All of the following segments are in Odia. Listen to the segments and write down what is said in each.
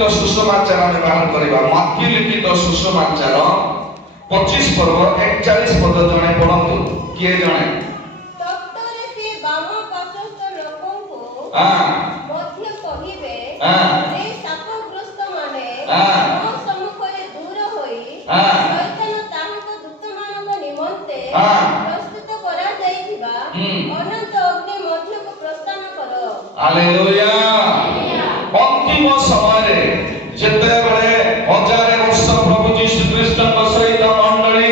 লিଖିତ ସୁସମାଚାର ଆମେ ବାହାର କରିବା। ମାଥ୍ୟୁ ଲିଖିତ ସୁସମାଚାର 25 ପର୍ବ 41 ପଦ ଜଣେ ପଢନ୍ତୁ। କିଏ ଜଣେ? ତତ୍ପରେ ସେ ବାମ ପାର୍ଶ୍ୱସ୍ଥ ଲୋକଙ୍କୁ ମଧ୍ୟ କହିବେ, ରେ ଶାପଗ୍ରସ୍ତମାନେ ମୋ ସମ୍ମୁଖରେ ଦୂର ହୋଇ ଶୈତାନ ତାହାଙ୍କ ଦୂତମାନଙ୍କ ନିମନ୍ତେ ପ୍ରସ୍ତୁତ କରାଯାଇଥିବା ଅନନ୍ତ ଅଗ୍ନି ମଧ୍ୟକୁ ପ୍ରସ୍ଥାନ କର। ହାଲେଲୁୟା। ଅନ୍ତିମ ସମୟରେ ଯେତେବେଳେ 1000 ବର୍ଷ ପ୍ରଭୁ ଯୀଶୁ ଖ୍ରୀଷ୍ଟଙ୍କ ସହିତ ମଣ୍ଡଳୀ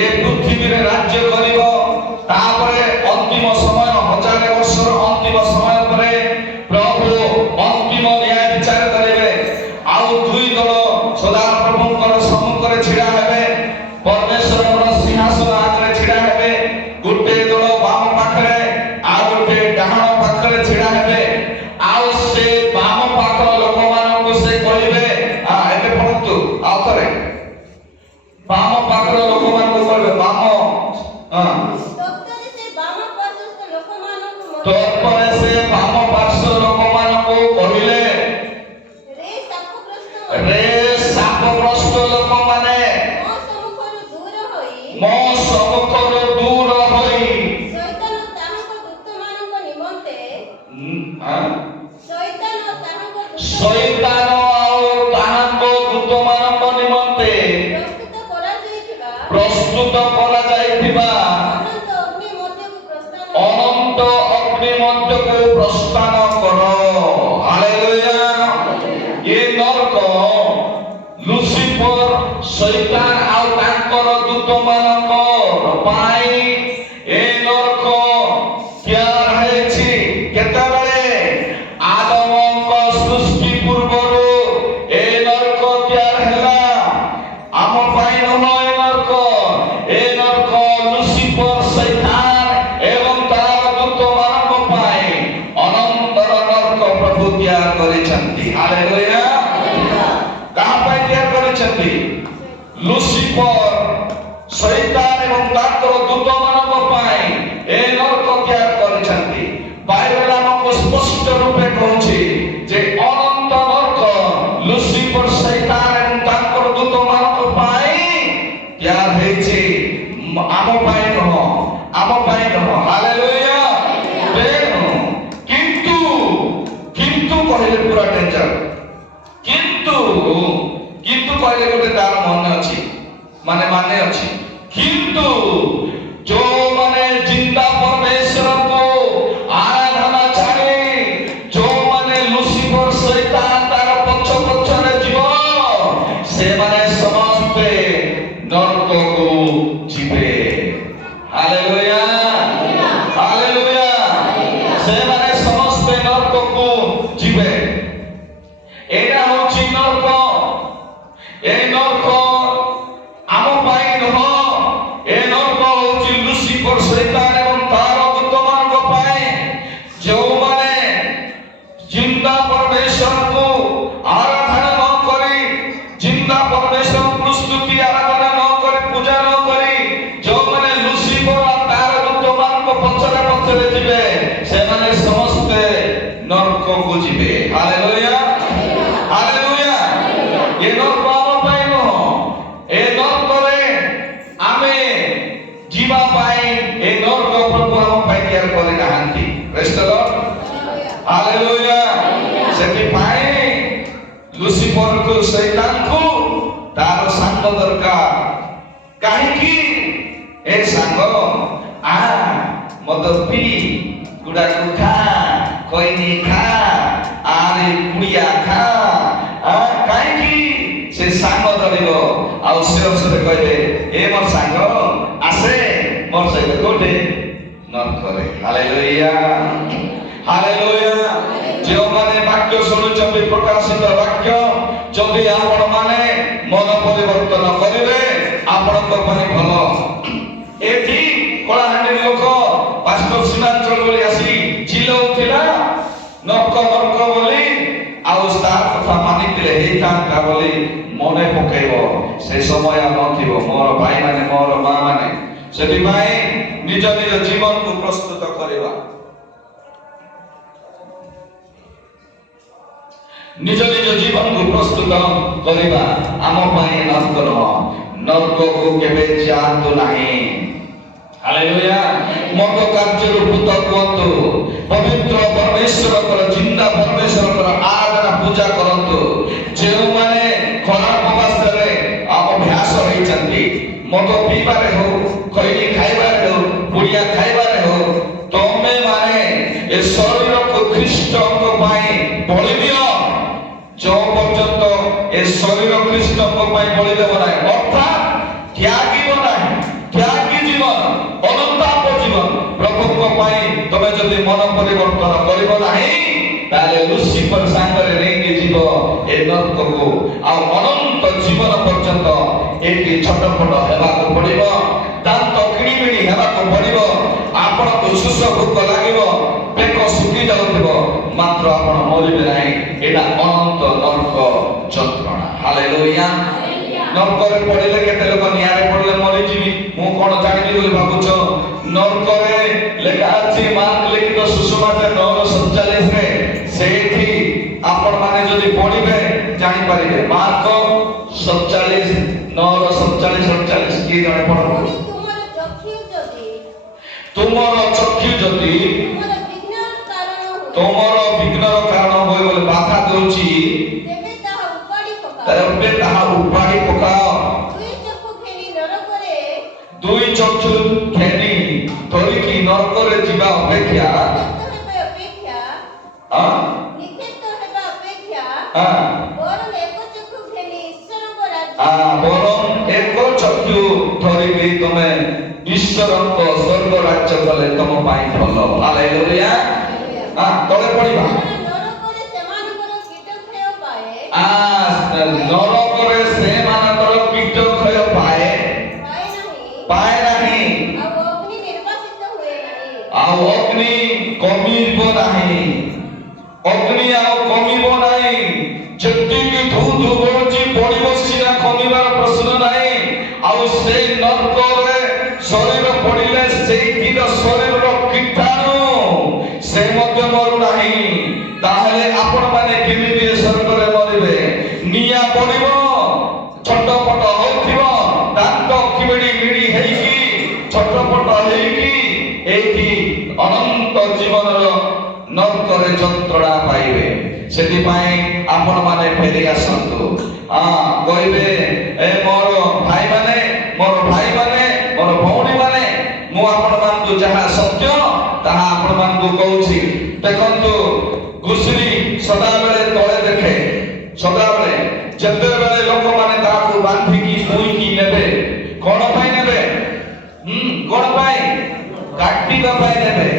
ଏ ପୃଥିବୀରେ ରାଜ୍ୟ କରିବ, ତାପରେ ଅନ୍ତିମ ସମୟ 1000 ବର୍ଷର ଅନ୍ତିମ ସମୟ ପରେ ପ୍ରଭୁ ଅନ୍ତିମ ନ୍ୟାୟ ବିଚାର କରିବେ। ଆଉ ଦୁଇ ଦଳ ସଦାପ୍ରଭୁଙ୍କର ସମ୍ମୁଖରେ ଛିଡ଼ା ହେବେ, ପରମେଶ୍ୱରଙ୍କର ସିଂହାସନ ଆଗରେ ଛିଡ଼ା ହେବେ। ଗୋଟେ ଦଳ ବାମ ପାଖରେ ଆଉ ଗୋଟେ ଡାହାଣ ପାଖରେ ଛିଡ଼ା ହେବେ। ଆଉ ସେ ବାମ ପାଖର ଲୋକମାନଙ୍କୁ ସେ କହିବେ, ଏବେ ପଢନ୍ତୁ ଆଉ ଥରେ। ବାମ ପାଖର ଲୋକମାନଙ୍କୁ କହିବେ, ତତ୍ପରେ ସେ ବାମ ପାର୍ଶ୍ୱସ୍ଥ ଲୋକମାନଙ୍କୁ ତତ୍ପରେ ସେ ବାମ ପାର୍ଶ୍ୱ ଲୋକମାନଙ୍କୁ କହିଲେ, ରେ ଶାପଗ୍ରସ୍ତ ଲୋକମାନେ ମୋ ସମ୍ମୁଖରୁ ଦୂର ହୋଇ ଶୈତାନ ତାହାଙ୍କ ଦୂତମାନଙ୍କ ନିମନ୍ତେ ଶୈତାନ ଆଉ ତାହାଙ୍କ ଦୂତମାନଙ୍କ ନିମନ୍ତେ ପ୍ରସ୍ତୁତ କରାଯାଇଥିବା ଅନନ୍ତ ଅଗ୍ନି ମଧ୍ୟକୁ ପ୍ରସ୍ଥାନ କର। ହାଲେଲୁୟା। ଏ ନରକ ଲୁସିଫର ଶୈତାନ ଆଉ ତାଙ୍କର ଦୂତମାନଙ୍କ ପାଇଁ ଏ ନରକ ତିଆର ହେଇଛି। କେତେବେଳେ? ଆଦମଙ୍କ ସୃଷ୍ଟି ପୂର୍ବରୁ ଏ ନରକ ତିଆର ହେଲା। ଆମ ପାଇଁ ନୁହଁ ଏ ନରକ। ଏ ନରକ ଲୁସିଫର ଶୈତାନ ଏବଂ ତାର ଦୂତମାନଙ୍କ ପାଇଁ ଅନନ୍ତର ନରକ ପ୍ରଭୁ ତିଆର କରିଛନ୍ତି। ହାଲେଲୁୟା। କାହା ପାଇଁ ତିଆର କରିଛନ୍ତି? ଲୁସିଫର ଶୈତାନ ଏବଂ ତାଙ୍କର ଦୂତମାନଙ୍କ ପାଇଁ ଏ ନରକ ତିଆର କରିଛନ୍ତି। ବାଇବେଲ ଆମକୁ ସ୍ପଷ୍ଟ ରୂପେ କହୁଛି ଯେ ଅନନ୍ତ ନରକ ଲୁସିଫର ଶୈତାନ ଏବଂ ତାଙ୍କର ଦୂତମାନଙ୍କ ପାଇଁ ତିଆର ହେଇଛି, ଆମ ପାଇଁ ନୁହଁ, ଆମ ପାଇଁ ନୁହଁ। ହାଲେଲୁୟା। କିନ୍ତୁ କହିଲେ ପୁରା ଡେଞ୍ଜର। କିନ୍ତୁ କହିଲେ ଗୋଟେ ତାର ମନେ ଅଛି, ମାନେ ଅଛି। କିନ୍ତୁ ଯୋଉମାନେ ଜିନ୍ଦା ପରମେଶ୍ୱରଙ୍କୁ ଆରାଧନା ଛାଡ଼ି ଯୋଉମାନେ ଲୁସିଫର ଶୈତାନ ତାର ପଛରେ ଯିବ, ସେମାନେ ସମସ୍ତେ ନରକକୁ ଯିବେ। ହାଲେଲୁୟା। ହାଲେଲୁୟା। ସେମାନେ ସମସ୍ତେ ନରକକୁ ଯିବେ। ଏଇଟା ହଉଛି ନରକ। ଏ ନରକ ଆମ ପାଇଁ ନୁହଁ। ଏ ନରକ ହଉଛି ଲୁସିଫର ଶୈତାନ ଏବଂ ତାର ଦୂତମାନଙ୍କ ପାଇଁ। ଯେଉଁମାନେ ଜିନ୍ଦା ପରମେଶ୍ୱରଙ୍କୁ ଆରାଧନା ନ କରି, ଜିନ୍ଦା ପରମେଶ୍ୱରଙ୍କୁ ସ୍ତୁତି ଆରାଧନା ନ କରି, ପୂଜା ନ କରି, ଯେଉଁମାନେ ଲୁସିଫର ଆଉ ତାର ଦୂତମାନଙ୍କ ପଛରେ ଯିବେ, ସେମାନେ ସମସ୍ତେ ନରକକୁ ଯିବେ। ହାଲେଲୁୟା। ହାଲେଲୁୟା। ଏ ନରକ ଆମ ପାଇଁ ନୁହଁ। ଏ ନରକରେ ଆମେ ଯିବା ପାଇଁ ଏ ନରକ ପ୍ରଭୁ ଆମ ପାଇଁ ତିଆର କରିନାହାନ୍ତି। ପ୍ରେଜ୍ ଦ ଲର୍ଡ। ହାଲେଲୁୟା। ସେଥିପାଇଁ ଲୁସିଫରକୁ ଶୈତାନକୁ ତାର ସାଙ୍ଗ ଦରକାର। କାହିଁକି? ଏ ସାଙ୍ଗ ମଦ ପି, ଗୁଡାକୁ ଖା, ଖଇନି ଖା, ଆରେ କୁଡ଼ିଆ ଖା। କାହିଁକି? ସେ ସାଙ୍ଗ ଧରିବ ଆଉ ସେ କହିବେ, ଏ ମୋର ସାଙ୍ଗ ଆସେ ମୋର ସହିତ କୋଉଠି? ନରକରେ। ହାଲେଲୁୟା। ହାଲେଲୁୟା। ଯେଉଁମାନେ ବାକ୍ୟ ଶୁଣୁଛନ୍ତି, ପ୍ରକାଶିତ ବାକ୍ୟ, ଯଦି ଆପଣ ମାନେ ମନ ପରିବର୍ତ୍ତନ କରିବେ ଆପଣଙ୍କ ପାଇଁ ଭଲ। ଏଠି କଳାହାଣ୍ଡି ଲୋକ ପାଷ୍ଟର ସୀମାଞ୍ଚଳ ଭଳି ଆସି ଚିଲଉଥିଲା ନରକ ବୋଲି, ଆଉ ତାର କଥା ମାନିଥିଲେ ହେଇଥାନ୍ତା ବୋଲି ମନେ ପକେଇବ। ସେ ସମୟ ନଥିବ ମୋର ଭାଇ ମାନେ, ମୋର ମା ମାନେ। ସେଥିପାଇଁ ନିଜ ଜୀବନକୁ ପ୍ରସ୍ତୁତ କରିବା। निज निज जीवन को प्रस्तुत करिबा आम पई नरक नरक को केबे जातु नहीं। हालेलुया। मत कार्य रूप हुअतु पवित्र परमेश्वर जिंदा परमेश्वर आराधना पूजा करंतु। जे माने खराब अवस्था अभ्यास होइचंती मत पीबारे हो खैनी खाइबारे हो पुड़िया खाइबारे हो तमे माने ए शरीर को ख्रीष्ट को पाई बलि दियो जो पर्यंत ए शरीर ख्रीष्ट को पाई बलि देबो नाही अर्थात त्यागी नाही त्यागी जीवन अनंताप जीवन प्रभु को पाई तमे जदि मन परिवर्तन करिबो नाही ताले लुसिफर सांगरे नेकी जीव ए नरक को आ अनंत जीवन पर्यंत एटी छटपट हेबा को पड़िबो दांत किणिमिणी हेबा को पड़िबो आपण को सुस भूख लागिबो पेट सुखी जाउथिबो मात्र आपण मरिबे नाही एटा अनंत नरक यंत्रणा। हालेलुया। नरक रे पड़िले केते लोक नियारे पड़ले मरि जीवी मु कोन जानिबि बोली भाबुछो नरक रे लेखा अछि मार्क लिखित सुसमाचार 9:47 रे सेठी आपण माने जदि पढिबे जानि पारिबे मार्क 47 9:47 की जने पढो तुमर चक्षु जदि तुमर विघ्नर कारण होय बोले बाधा दोची तेबे ताहा उपाड़ी पकाओ दुई चक्षु खेनी तोरी की नरक रे जीवा अपेक्षा बरम एक चक्षु धरी भी तुमे ईश्वर को स्वर्ग राज्य कले तुम पाई भलो। हालेलुया। तले पड़िबा नरक रे से मानकर कीट क्षय पाए पाए नहीं आउ अग्नि कमिबो नहीं अग्नि आउ कमिबो नहीं जति की धू धू बोची पड़िबो सिना कमिबार प्रश्न नहीं आउ से नरक रे शरीर पड़िले से तीर शरीर रो कीटाणु से मध्य मरु नहीं ताहले आपण माने केमिति स्वर्ग रे मरिबे निया पड़िबो छटपट होथिबो दांत किमिडी मिडी हेकी छटपट हेकी एठी अनंत जीवन रो नरक रे यंत्रणा पाइबे। सेति पई आपण माने फेरी आसंतु कहिबे ए मोर भाई माने मोर भौणी माने मु आपण मानकु जहा सत्य ताहा आपण मानकु कहूची देखंतु घुसरी सदा बेले तळे देखे सदा बेले जते बेले लोक माने ताकू बांधी की मुई की नेबे कोन पाई नेबे कोन पाई काटिबा पाई नेबे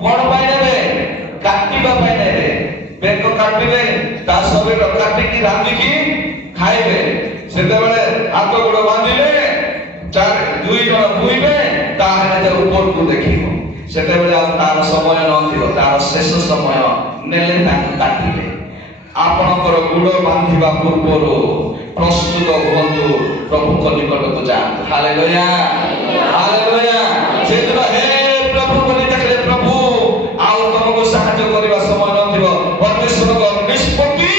कोन पाई नेबे काटिबा पाई नेबे बेक काटिबे ता शरीर काटि की रांधी की खाइबे सेते बेले हाथ गोड़ बांधिले चार दुई जण बुइबे ताहे जे ऊपर को देखिबो सेते बेले तार समय नथिबो तार शेष समय नेले ताकू काटिबे आपणकर गुड़ बांधिबा पूर्वरु प्रस्तुत हुअन्तु प्रभु को निकट को जान्तु। Hallelujah hallelujah. जेदिन हे प्रभु बोली देखले प्रभु आउ तुमको साहाय्य करबा समय नथिबो परमेश्वर को निष्पत्ति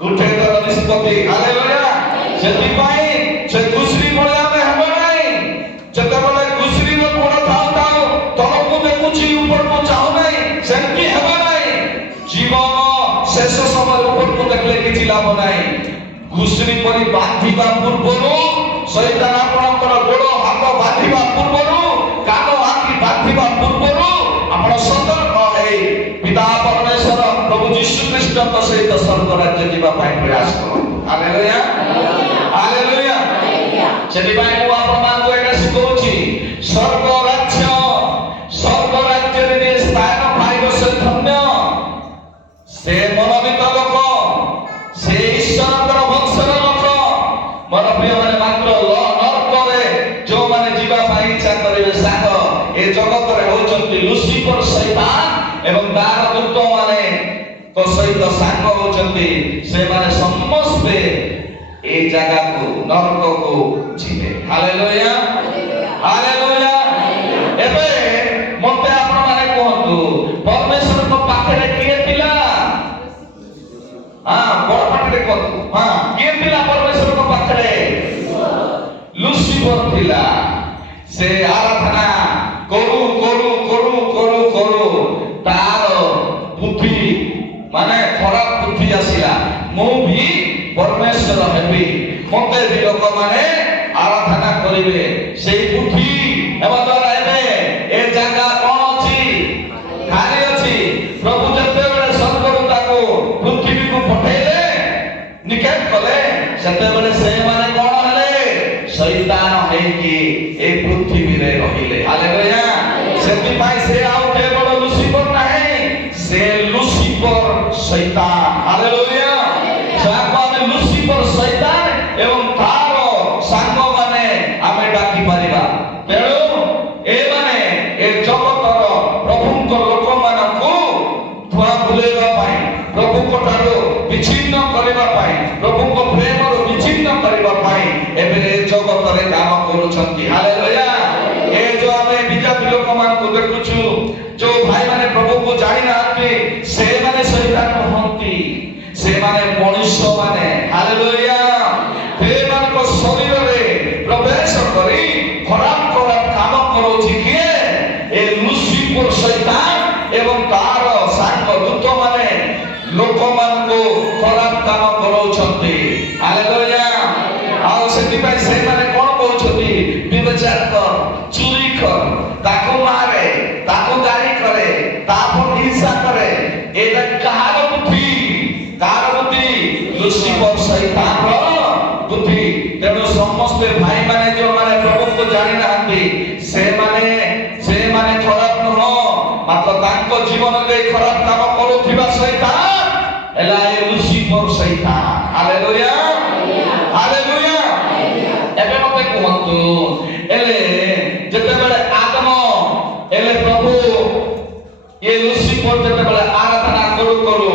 गुठे तर निष्पत्ति। हालेलुया। सेति पई से गुसरी बोले आमे हेबो नाही जते बोले गुसरी रो कोड़ थाउ थाउ तलकु देखुची ऊपर को चाहू नाही सेति हेबो नाही जीवन शेष समय ऊपर को देखले किछि लाभ नाही घुसरी परि बांधिबा पूर्वरु शैतान आपणकर गोड़ हाथ बांधिबा पूर्वरु कान आखि बांधिबा पूर्वरु आपण सतर्क हे पिता परमेश्वर प्रभु यीशु ख्रीष्टଙ୍କ सहित स्वर्ग राज्य जीवा पाई प्रयास करନ୍ତୁ। Hallelujah hallelujah. सेति पाई मु आपण मानकु एटा सिखौछि स्वर्ग राज्य रे स्थान पाइबो से धन्य से मनोनीत लोक से ईश्वर वंशर लोक मन प्रिय माने मात्र नरक रे जो माने जीवा पाई इच्छा करिवे साग ए जगत रे होचंती लुसिफर शैतान एवं तार दूत माने तो सहित साग होचंती से माने समस्त ए जगह को नरक को जीवे। Hallelujah hallelujah. एबे मते आपण माने कहंतु परमेश्वर को पाखरे किए थिला ବଡ ପାଟିରେ କୁହନ୍ତୁ। କିଏ ଥିଲା ପରମେଶ୍ୱରଙ୍କ ପାଖରେ? ଲୁସିଫର ଥିଲା। ସେ ଆରାଧନା କରୁ କରୁ କରୁ କରୁ କରୁ ତାର ବୁଦ୍ଧି ମାନେ ଖରାପ ବୁଦ୍ଧି ଆସିଲା। ମୁଁ ବି ପରମେଶ୍ୱର ହେବି, ମତେ ବି ଲୋକମାନେ ଆରାଧନା କରିବେ। ସେଇ ବୁଦ୍ଧି ହେବା ଦ୍ୱାରା ଏବେ ଏ ଜାଗା କଣ ଅଛି? ଖାଲି ଅଛି। ପ୍ରଭୁ ଯେତେବେଳେ ସ୍ୱର୍ଗରୁ ତାକୁ ପୃଥିବୀକୁ ପଠେଇଲେ, ନିକ୍ଷେପ କଲେ, ସେତେବେଳେ ସେମାନେ କଣ ହେଲେ? ଶୈତାନ ହେଇକି ଏ ପୃଥିବୀରେ ରହିଲେ। ହାଲେଲୁୟା। ସେଥିପାଇଁ ସେ ଆଉ କେବଳ ଲୁସିଫର ନାହିଁ, ସେ ଲୁସିଫର ଶୈତାନ। ହାଲେଲୁୟା। ଯାହାକୁ ଆମେ ଲୁସିଫର ଶୈତାନ ଏବଂ ତାର ସାଙ୍ଗମାନେ ଆମେ ଡାକି ପାରିବା। ତେଣୁ ଏମାନେ ଏ ଜଗତର ପ୍ରଭୁଙ୍କ ଲୋକମାନଙ୍କୁ ଧୂଆଁ ବୁଲେଇବା ପାଇଁ, ପ୍ରଭୁଙ୍କ ଠାରୁ ବିଚ୍ଛିନ୍ନ କରିବା ପାଇଁ, ପ୍ରଭୁଙ୍କ ପ୍ରେମରୁ ବିଚ୍ଛିନ୍ନ କରିବା ପାଇଁ ଏବେ ଏ ଜଗତରେ କାମ କରୁଛନ୍ତି। ହାଲେଲୁୟା। ଏ ଯୋଉ ଆମେ ବିଜାତି ଲୋକମାନଙ୍କୁ ଦେଖୁଛୁ, ଯୋଉ ଭାଇମାନେ ପ୍ରଭୁଙ୍କୁ ଜାଣିନାହାନ୍ତି, ସେମାନେ ଶୈତାନ ନୁହନ୍ତି, ସେମାନେ ମଣିଷମାନେ। ହାଲେଲୁୟା। ସେମାନଙ୍କ ଶରୀରରେ ପ୍ରବେଶ କରି ଖରାପ ଖରାପ କାମ କରୁଛି କିଏ? ଏ ଲୁସିଫର ଶୈତାନ ଏବଂ ତାର ସାଙ୍ଗ ଦୂତମାନେ ଲୋକମାନଙ୍କୁ ଖରାପ କାମ କରାଉଛନ୍ତି। ହାଲେଲୁୟା। ଆଉ ସେଥିପାଇଁ ସେମାନେ କଣ କହୁଛନ୍ତି? ବିଚାର କର, ଚୁରି କର, ତାକୁ ମାରେ, ତାକୁ ଗାଳି କରେ, ତାକୁ ହିଂସା କରେ। ଏଇଟା କାହାର ବୁଦ୍ଧି? କାହାର ବୁଦ୍ଧି? ଲୁସିଫର ଶୈତାନର ବୁଦ୍ଧି। ତେଣୁ ସମସ୍ତେ ଭାଇମାନେ ଯୋଉମାନେ ପ୍ରଭୁଙ୍କୁ ଜାଣିନାହାନ୍ତି, ସେମାନେ ଖରାପ ନୁହଁ, ମାତ୍ର ତାଙ୍କ ଜୀବନରେ ଖରାପ କାମ କରୁଥିବା ଶୈତାନ ହେଲା ଏ ଲୁସିଫର ଶୈତାନ। ହାଲେଲୁୟା। ହାଲେଲୁୟା। ଏବେ ମତେ କୁହନ୍ତୁ, ହେଲେ ଯେତେବେଳେ ଆଦମ ହେଲେ ପ୍ରଭୁ ଏ ଲୁସିଫର ଯେତେବେଳେ ଆରାଧନା କରୁ କରୁ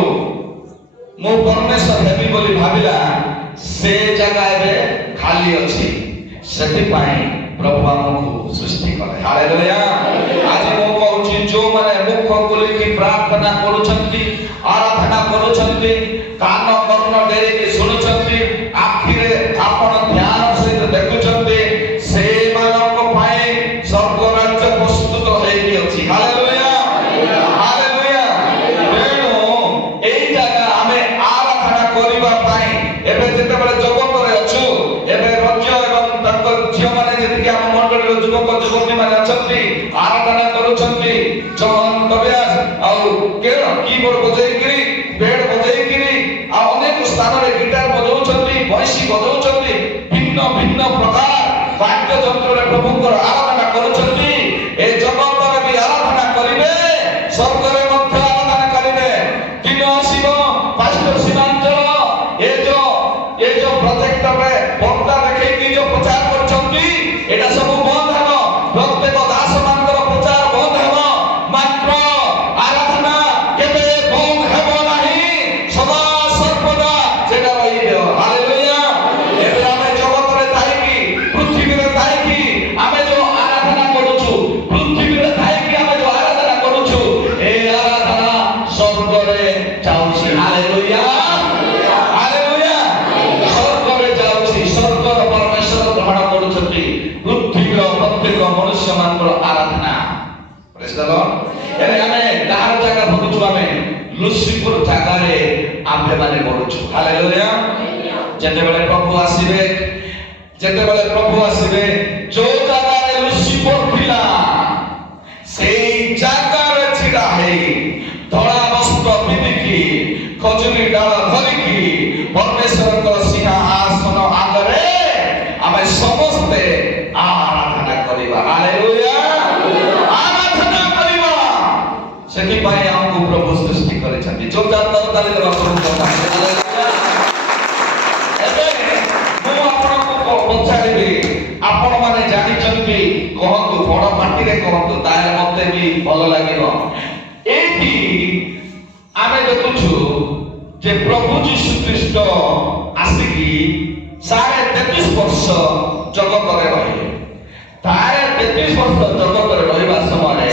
ମୁଁ ପରମେଶ୍ୱର ହେବି ବୋଲି ଭାବିଲା, ସେ ଜାଗା ଏବେ ଖାଲି ଅଛି। ସେଥିପାଇଁ ପ୍ରଭୁ ଆମକୁ ସୃଷ୍ଟି କଲେ। ହାଲେଲୁୟା। ଆଜି ମୁଁ କହୁଛି, ଯୋଉମାନେ ମୁଖ ଖୋଲିକି ପ୍ରାର୍ଥନା କରୁଛନ୍ତି, ଆରାଧନା କରୁଛନ୍ତି, କାନ କର୍ଣ୍ଣ ଡେରିକି ଶୁଣୁଛନ୍ତି, ଆଖିରେ ଆପଣ ଧ୍ୟାନ ସହିତ ଦେଖୁଛନ୍ତି, ସେମାନଙ୍କ ପାଇଁ ସ୍ୱର୍ଗ ରାଜ୍ୟ ପ୍ରସ୍ତୁତ ହେଇକି ଅଛି। ହାଲେଲୁୟା। ହାଲେଲୁୟା। ତେଣୁ ଏଇ ଜାଗା ଆମେ ଆରାଧନା କରିବା ପାଇଁ ଏବେ ଯେତେବେଳେ ଜଗତରେ ଅଛୁ, ଏବେ ରଜ ଏବଂ ତାଙ୍କ ଝିଅମାନେ ଯେତିକି ଆମ ମଣ୍ଡଳୀର ଯୁବକ ଯୁବତୀମାନେ ଅଛନ୍ତି, ଆରାଧନା କରୁଛନ୍ତି। ଆଉ କିବୋର୍ଡ ବଜେଇକିରି, ବେଡ୍ ବଜେଇକିରି, ଆଉ ଅନେକ ସ୍ଥାନରେ ଗିଟାର ବଜାଉଛନ୍ତି, ବଂଶୀ ବଜାଉଛନ୍ତି, ଭିନ୍ନ ଭିନ୍ନ ପ୍ରକାର ବାଦ୍ୟ ଯନ୍ତ୍ରରେ ପ୍ରଭୁଙ୍କର ଆରାଧନା କରୁଛନ୍ତି। ଏ ଜଗତରେ ବି ଆରାଧନା କରିବେ, ସ୍ୱର୍ଗରେ ମଧ୍ୟ ଆରାଧନା କରିବେ। ଦିନ ଆସିବ, ପାଷ୍ଟର ସୀମାଞ୍ଚଳ ଏ ଯୋଉ ପ୍ରୋଜେକ୍ଟରେ ପର୍ଦ୍ଦା ଦେଖେଇକି ଯୋଉ ପ୍ରଚାର କରୁଛନ୍ତି, ଏଟା ସବୁ ବନ୍ଦ ହେବ। ପ୍ରତ୍ୟେକ ଦାସ ମାନଙ୍କର ପ୍ରଚାର ବନ୍ଦ ହେବ, ମାତ୍ର ଆରାଧନା କେବେ ବନ୍ଦ ହେବ ନାହିଁ, ସଦା ସର୍ବଦା ସେଟା ରହିବ। ହାଲେଲୁୟା। ଏବେ ଆମେ ଜଗତରେ ଥାଇକି, ପୃଥିବୀରେ ଥାଇକି ଆମେ ଯୋଉ ଆରାଧନା କରୁଛୁ, ପୃଥିବୀରେ ଥାଇକି ଆମେ ଯୋଉ ଆରାଧନା କରୁଛୁ, ଏ ଆରାଧନା ସ୍ୱର୍ଗରେ ଯାଉଛି। ହାଲେଲୁୟା। ହାଲେଲୁୟା। ସ୍ୱର୍ଗରେ ଯାଉଛି। ସ୍ୱର୍ଗର ପରମେଶ୍ୱର ଗ୍ରହଣ କରୁଛନ୍ତି ପୃଥିବୀର ପ୍ରତ୍ୟେକ ମନୁଷ୍ୟମାନଙ୍କର ଆରାଧନା। ପ୍ରେଜ୍ ଦ ଲର୍ଡ। ଏବେ ଆମେ କାହାର ଜାଗା ଭୋଗୁଛୁ? ଆମେ ଲୁସିଫର ଜାଗାରେ ଆମ୍ଭେମାନେ ବଢୁଛୁ। ହାଲେଲୁୟା। ଯେତେବେଳେ ପ୍ରଭୁ ଆସିବେ, ଯୋଉ ଜାଗାରେ ଲୁସିଫର ଥିଲା, ସେଇ ଜାଗାରେ ଛିଡା ହେଇ ଧଳା ବସ୍ତ୍ର ପିନ୍ଧିକି, ଖଜୁରୀ ଡାଳ ଧରିକି, ପରମେଶ୍ୱରଙ୍କ ସିଂହାସନ ଆଗରେ ଆମେ ସମସ୍ତେ ଆରାଧନା କରିବା। ହାଲେଲୁୟା। ଆରାଧନା କରିବା। ସେଥିପାଇଁ ଆମକୁ ପ୍ରଭୁ ସୃଷ୍ଟି କରିଛନ୍ତି। ଜୋରଦାର ତାଳି ଦେବା ପ୍ରଭୁଙ୍କ ପାଇଁ। ଏବେ ମୁଁ ଆପଣଙ୍କୁ ପଚାରିବି, ଆପଣମାନେ ଜାଣିଛନ୍ତି, କହନ୍ତୁ, ବଡ ପାଟିରେ କହନ୍ତୁ, ତାହେଲେ ମତେ ବି ଭଲ ଲାଗିବ। ଏଇଠି ଆମେ ଦେଖୁଛୁ ଯେ ପ୍ରଭୁ ଯୀଶୁ ଖ୍ରୀଷ୍ଟ ଆସିକି 33.5 ବର୍ଷ ଜଗତରେ ରହିଲେ। 33 ବର୍ଷ ଜଗତରେ ରହିବା ସମୟରେ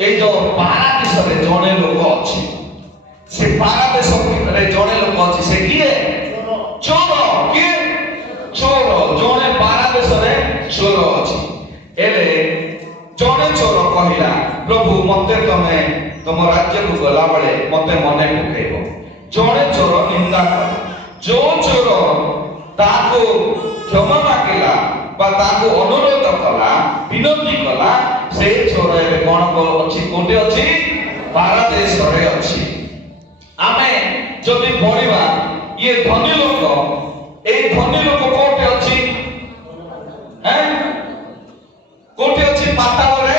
ଏଇ ଯୋଉ ପାରାଦୀସରେ ଜଣେ ଲୋକ ଅଛି, ସେ ପାରାଦେଶ ଭିତରେ ଜଣେ ଲୋକ ଅଛି, ସେ କିଏ? ଚୋର। କିଏ? ଚୋର। ଜଣେ ପାରାଦେଶରେ ଚୋର ଅଛି। ହେଲେ ଜଣେ ଚୋର କହିଲା, ପ୍ରଭୁ ମତେ ତମେ ତମ ରାଜ୍ୟକୁ ଗଲା ବେଳେ ମତେ ମନେ ପକେଇବ। ଜଣେ ଚୋର ନିନ୍ଦା କଲା। ଯୋଉ ଚୋର ତାକୁ କ୍ଷମା ମାଗିଲା ବା ତାକୁ ଅନୁରୋଧ କଲା, ବିନତି କଲା, ସେଇ ଚୋର ଏବେ କଣ ଅଛି? କୋଉଠି ଅଛି? ପାରାଦେଶରେ ଅଛି। ଆମେ ଯଦି ପଢିବା ଇଏ ଧନୀ ଲୋକ, এই ଧନୀ ଲୋକ କୋଉଠି ଅଛି? କୋଉଠି ଅଛି? ପାତାଳରେ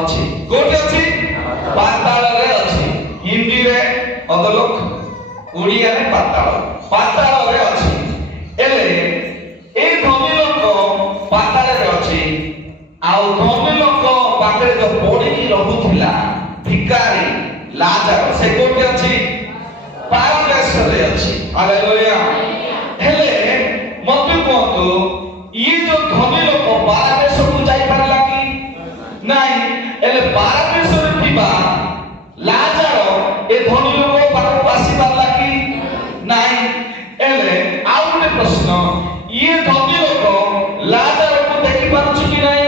ଅଛି। କୋଉଠି ଅଛି? ପାତାଳରେ ଅଛି। ହିନ୍ଦୀରେ ଅଧଲୋକ, ଓଡ଼ିଆରେ ପାତାଳ। ପାତାଳରେ ଅଛି। ହେଲେ এই ଧନୀ ଲୋକ ପାତାଳରେ ଅଛି। ଆଉ ଧନୀ ଲୋକ ପାଖରେ ଯୋଉ ପଡିକି ରହୁଥିଲା ଭିକାରୀ ଲାଜର, ସେ କୋଉଠି ଅଛି? ପାରାଦେଶରେ ଅଛି। ହାଲେଲୁୟା। ହେଲେ ମତେ କୁହନ୍ତୁ, ଇଏ ଯୋଉ ଧନୀ ଲୋକ ପାରାଦେଶକୁ ଯାଇପାରିଲା କି ନାଇଁ? ହେଲେ ପାରାଦେଶରେ ଥିବା ଲାଜର ଏ ଧନୀ ଲୋକ ପାଖକୁ ଆସିପାରିଲା କି ନାଇଁ? ହେଲେ ଆଉ ଗୋଟେ ପ୍ରଶ୍ନ, ଇଏ ଧନୀ ଲୋକ ଲାଜରକୁ ଦେଖି ପାରୁଛି କି ନାଇଁ?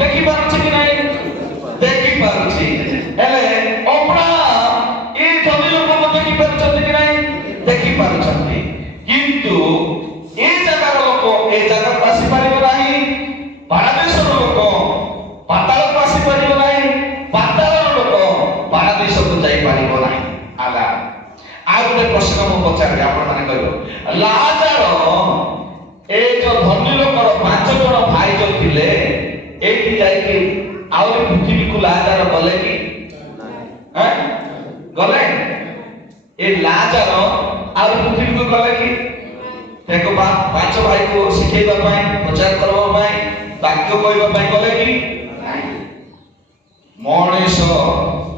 ଦେଖି ପାରୁଛି କି ନାଇଁ? ଦେଖି ପାରୁଛି। ହେଲେ ଅବ୍ରାହମ ଏ ଧନୀ ଲୋକକୁ ଦେଖି ପାରୁଛନ୍ତି କି ନାଇଁ? ଦେଖି ପାରୁଛନ୍ତି। କିନ୍ତୁ ଏ ଜାଗାର ଲୋକ ଏ ଜାଗାକୁ ଆସିପାରିବ ନାହିଁ। ପାରାଦେଶର ଲୋକ ପାତାଳକୁ ଆସିପାରିବ ନାହିଁ। ପାତାଳର ଲୋକ ପାରାଦେଶକୁ ଯାଇପାରିବ ନାହିଁ। ଆଲା ଆଉ ଗୋଟେ ପ୍ରଶ୍ନ ମୁଁ ପଚାରିବି, ଆପଣମାନେ କହିବ, ଲାଜର ଏ ଯୋଉ ଧନୀ ଲୋକର 5 ଜଣ ଭାଇ ଯୋଉ ଥିଲେ, ଏଇଠି ଯାଇକି ଆହୁରି ପୃଥିବୀକୁ ଲାଜର ଗଲେ କି ଗଲେ? ଏ ଲାଜର ଆହୁରି ପୃଥିବୀକୁ ଗଲେ କି? ତାକୁ 5 ଭାଇକୁ ଶିଖେଇବା ପାଇଁ, ପ୍ରଚାର କରିବା ପାଇଁ, ବାକ୍ୟ କହିବା ପାଇଁ ଗଲେ କି? ମଣିଷ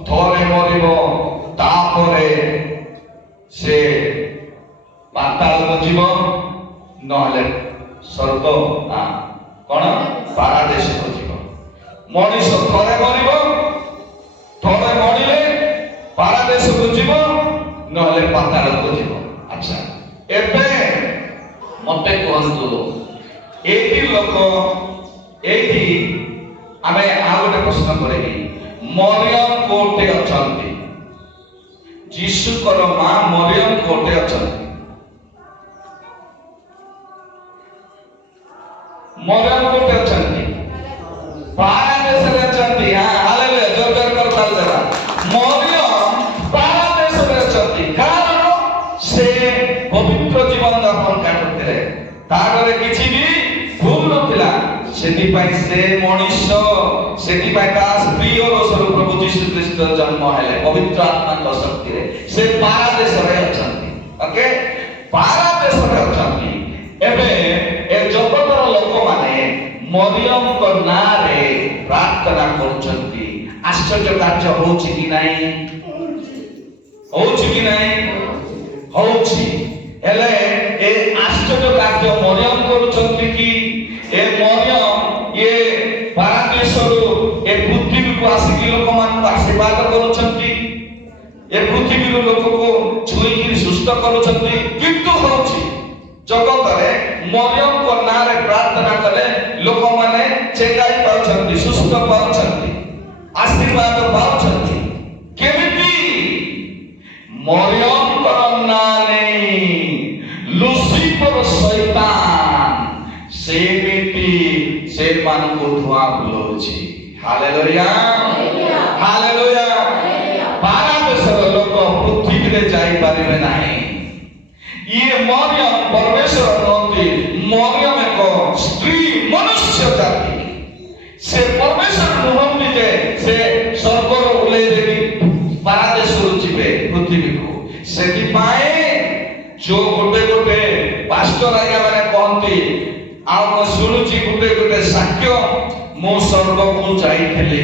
ଥରେ ମରିବ, ତାପରେ ସେ ପାତାଳକୁ ଯିବ, ନହେଲେ ସ୍ୱର୍ଗ କଣ ପାରାଦେଶକୁ ଯିବ। ମଣିଷ ଥରେ ମରିବ, ଥରେ ମରିଲେ ପାରାଦେଶକୁ ଯିବ, ନହେଲେ ପାତାଳକୁ ଯିବ। ଆଚ୍ଛା, ଏବେ ମତେ କୁହନ୍ତୁ, ଏଇଠି ଲୋକ, ଏଇଠି ଆମେ ଆଉ ଗୋଟେ ପ୍ରଶ୍ନ କରିବି, ମରିୟମ କୋଉଠି ଅଛନ୍ତି? ଯୀଶୁଙ୍କର ମା ମରିୟମ କୋଉଠି ଅଛନ୍ତି? ମରିୟମ କୋଉଠି ଅଛନ୍ତି? ପାରାଦେଶରେ ଅଛନ୍ତି। ହାଲେଲୁୟା, ଜୋର ଜୋର କର ତାଳିଦେବା। ମରିୟମ ପାରାଦେଶରେ ଅଛନ୍ତି, କାରଣ ସେ ପବିତ୍ର ଜୀବନ ଯାପନ କରୁଥିଲେ। ତାପରେ କିଛି ବି ଭୁଲ ନଥିଲା। ସେଥିପାଇଁ ସେ ମଣିଷ, ସେଥିପାଇଁ ତା ସ୍ତ୍ରୀ ଅବସର ପ୍ରଭୁ ଯୀଶୁ ଖ୍ରୀଷ୍ଟ ଜନ୍ମ ହେଲେ ପବିତ୍ର ଆତ୍ମାଙ୍କ ଶକ୍ତିରେ। ସେ ପାରାଦେଶରେ ଅଛନ୍ତି। ଓକେ, ପାରାଦେଶରେ ଅଛନ୍ତି। ଏବେ ଏ ଜଗତର ଲୋକମାନେ ମରିୟମଙ୍କ ନାଁରେ ପ୍ରାର୍ଥନା କରୁଛନ୍ତି। ଆଶ୍ଚର୍ଯ୍ୟ କାର୍ଯ୍ୟ ହଉଛି କି ନାହିଁ? ହଉଛି କି ନାହିଁ? ହଉଛି। ହେଲେ ଏ ଆଶ୍ଚର୍ଯ୍ୟ କାର୍ଯ୍ୟ ମରିୟମ କରୁଛନ୍ତି କି? ଏ ମରିୟମ ଏ ପାରାଦେଶରୁ ଏ ପୃଥିବୀକୁ ଆସିକି ଲୋକମାନଙ୍କୁ ଆଶୀର୍ବାଦ କରୁଛନ୍ତି, ଏ ପୃଥିବୀର ଲୋକକୁ ଛୁଇଁକି ସୁସ୍ଥ କରୁଛନ୍ତି। କିନ୍ତୁ ହଉଛି ଜଗତରେ ମରିୟମଙ୍କ ନାଁରେ ପ୍ରାର୍ଥନା କଲେ ଲୋକମାନେ ଚେଙ୍ଗାଇ ପାଉଛନ୍ତି, ସୁସ୍ଥ ପାଉଛନ୍ତି, ଆଶୀର୍ବାଦ ପାଉଛନ୍ତି। କେମିତି? ମରିୟମଙ୍କର ନାଁ ନେଇ ଲୁସିଫର ଶୈତାନ ସେମିତି ସେମାନଙ୍କୁ ଧୂଆଁ ବୁଲଉଛି। Hallelujah, hallelujah. ପାରାଦେଶର ଲୋକ ପୃଥିବୀରେ ଯାଇପାରିବେ ନାହିଁ। ଇଏ ମରିୟମ ପରମେଶ୍ୱର ନୁହନ୍ତି, ମରିୟମ ଏକ ସ୍ତ୍ରୀ ମନୁଷ୍ୟ ଜାତି। ସେ ପରମେଶ୍ୱର ନୁହନ୍ତି ଯେ ସେ ସ୍ୱର୍ଗରୁ ଓହ୍ଲେଇବେ କି ପାରାଦେଶରୁ ଯିବେ ପୃଥିବୀକୁ। ସେଥିପାଇଁ ଯୋଉ ଗୋଟେ ଗୋଟେ ପାଷ୍ଟର ଆଜ୍ଞା ମାନେ କହନ୍ତି, ଆଉ ମୁଁ ଶୁଣୁଛି ଗୋଟେ ଗୋଟେ ସାକ୍ଷ୍ୟ, ମୁଁ ସ୍ୱର୍ଗକୁ ଯାଇଥିଲି,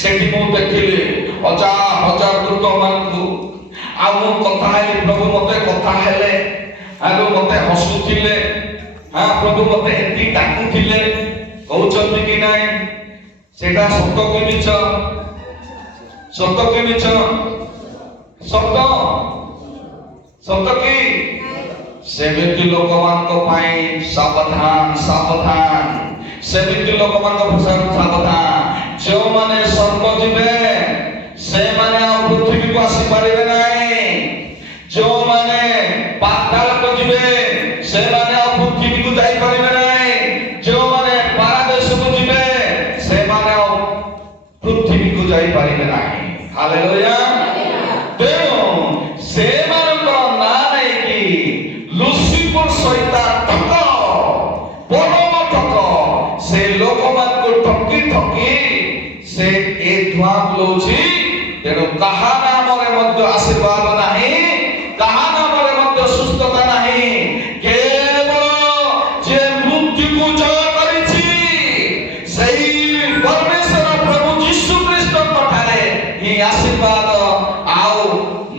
ସେଠି ମୁଁ ଦେଖିଲି ହଜାର ହଜାର ଦୂତ ମାନଙ୍କୁ, ଆଉ ମୁଁ କଥା ହେଲି, ପ୍ରଭୁ ମତେ କଥା ହେଲେ, ଆଉ ମତେ ହସୁଥିଲେ, ପ୍ରଭୁ ମତେ ଏମିତି ଡାକୁଥିଲେ। କହୁଛନ୍ତି କି ନାଇଁ? ସେଟା ସତ କି ମିଛ? ସତ କି ମିଛ? ସତ ସତ କି ସେମିତି ଲୋକମାନଙ୍କ ପାଇଁ ସାବଧାନ ସାବଧାନ ସେମିତି ଲୋକମାନଙ୍କ ଭାଷାରୁ ସାବଧାନ ଯେଉଁମାନେ ସ୍ୱର୍ଗ ଯିବେ ସେମାନେ ଆଉ ପୃଥିବୀକୁ ଆସିପାରିବେ ନାହିଁ ଯେଉଁମାନେ ପାତାଳକୁ ଯିବେ ସେମାନେ ଆଉ ପୃଥିବୀକୁ ଯାଇପାରିବେ ନାହିଁ ଯେଉଁମାନେ ପାରାଦେଶକୁ ଯିବେ ସେମାନେ ଆଉ ପୃଥିବୀକୁ ଯାଇପାରିବେ ନାହିଁ ହାଲେଲୁୟା ତେଣୁ ସେମାନଙ୍କର ନାଁ ନେଇକି ଲୁସିଫର ଶୈତାନ ଠକ ପରମ ଠକ ସେ ଲୋକମାନଙ୍କୁ ଠକି ଠକି ସେ ଏ ଧୂଆଁ ବୁଲଉଛି ତେଣୁ କାହା ନାମରେ ମଧ୍ୟ ଆଶୀର୍ବାଦ ନାହିଁ କାହା ନାମରେ ମଧ୍ୟ ସୁସ୍ଥତା ନାହିଁ କେବଳ ଯେ ମୃତ୍ୟୁକୁ ଜୟ କରିଛି ସେହି ପରମେଶ୍ୱର ପ୍ରଭୁ ଯୀଶୁ ଖ୍ରୀଷ୍ଟଙ୍କ ଠାରେ ହିଁ ଆଶୀର୍ବାଦ ଆଉ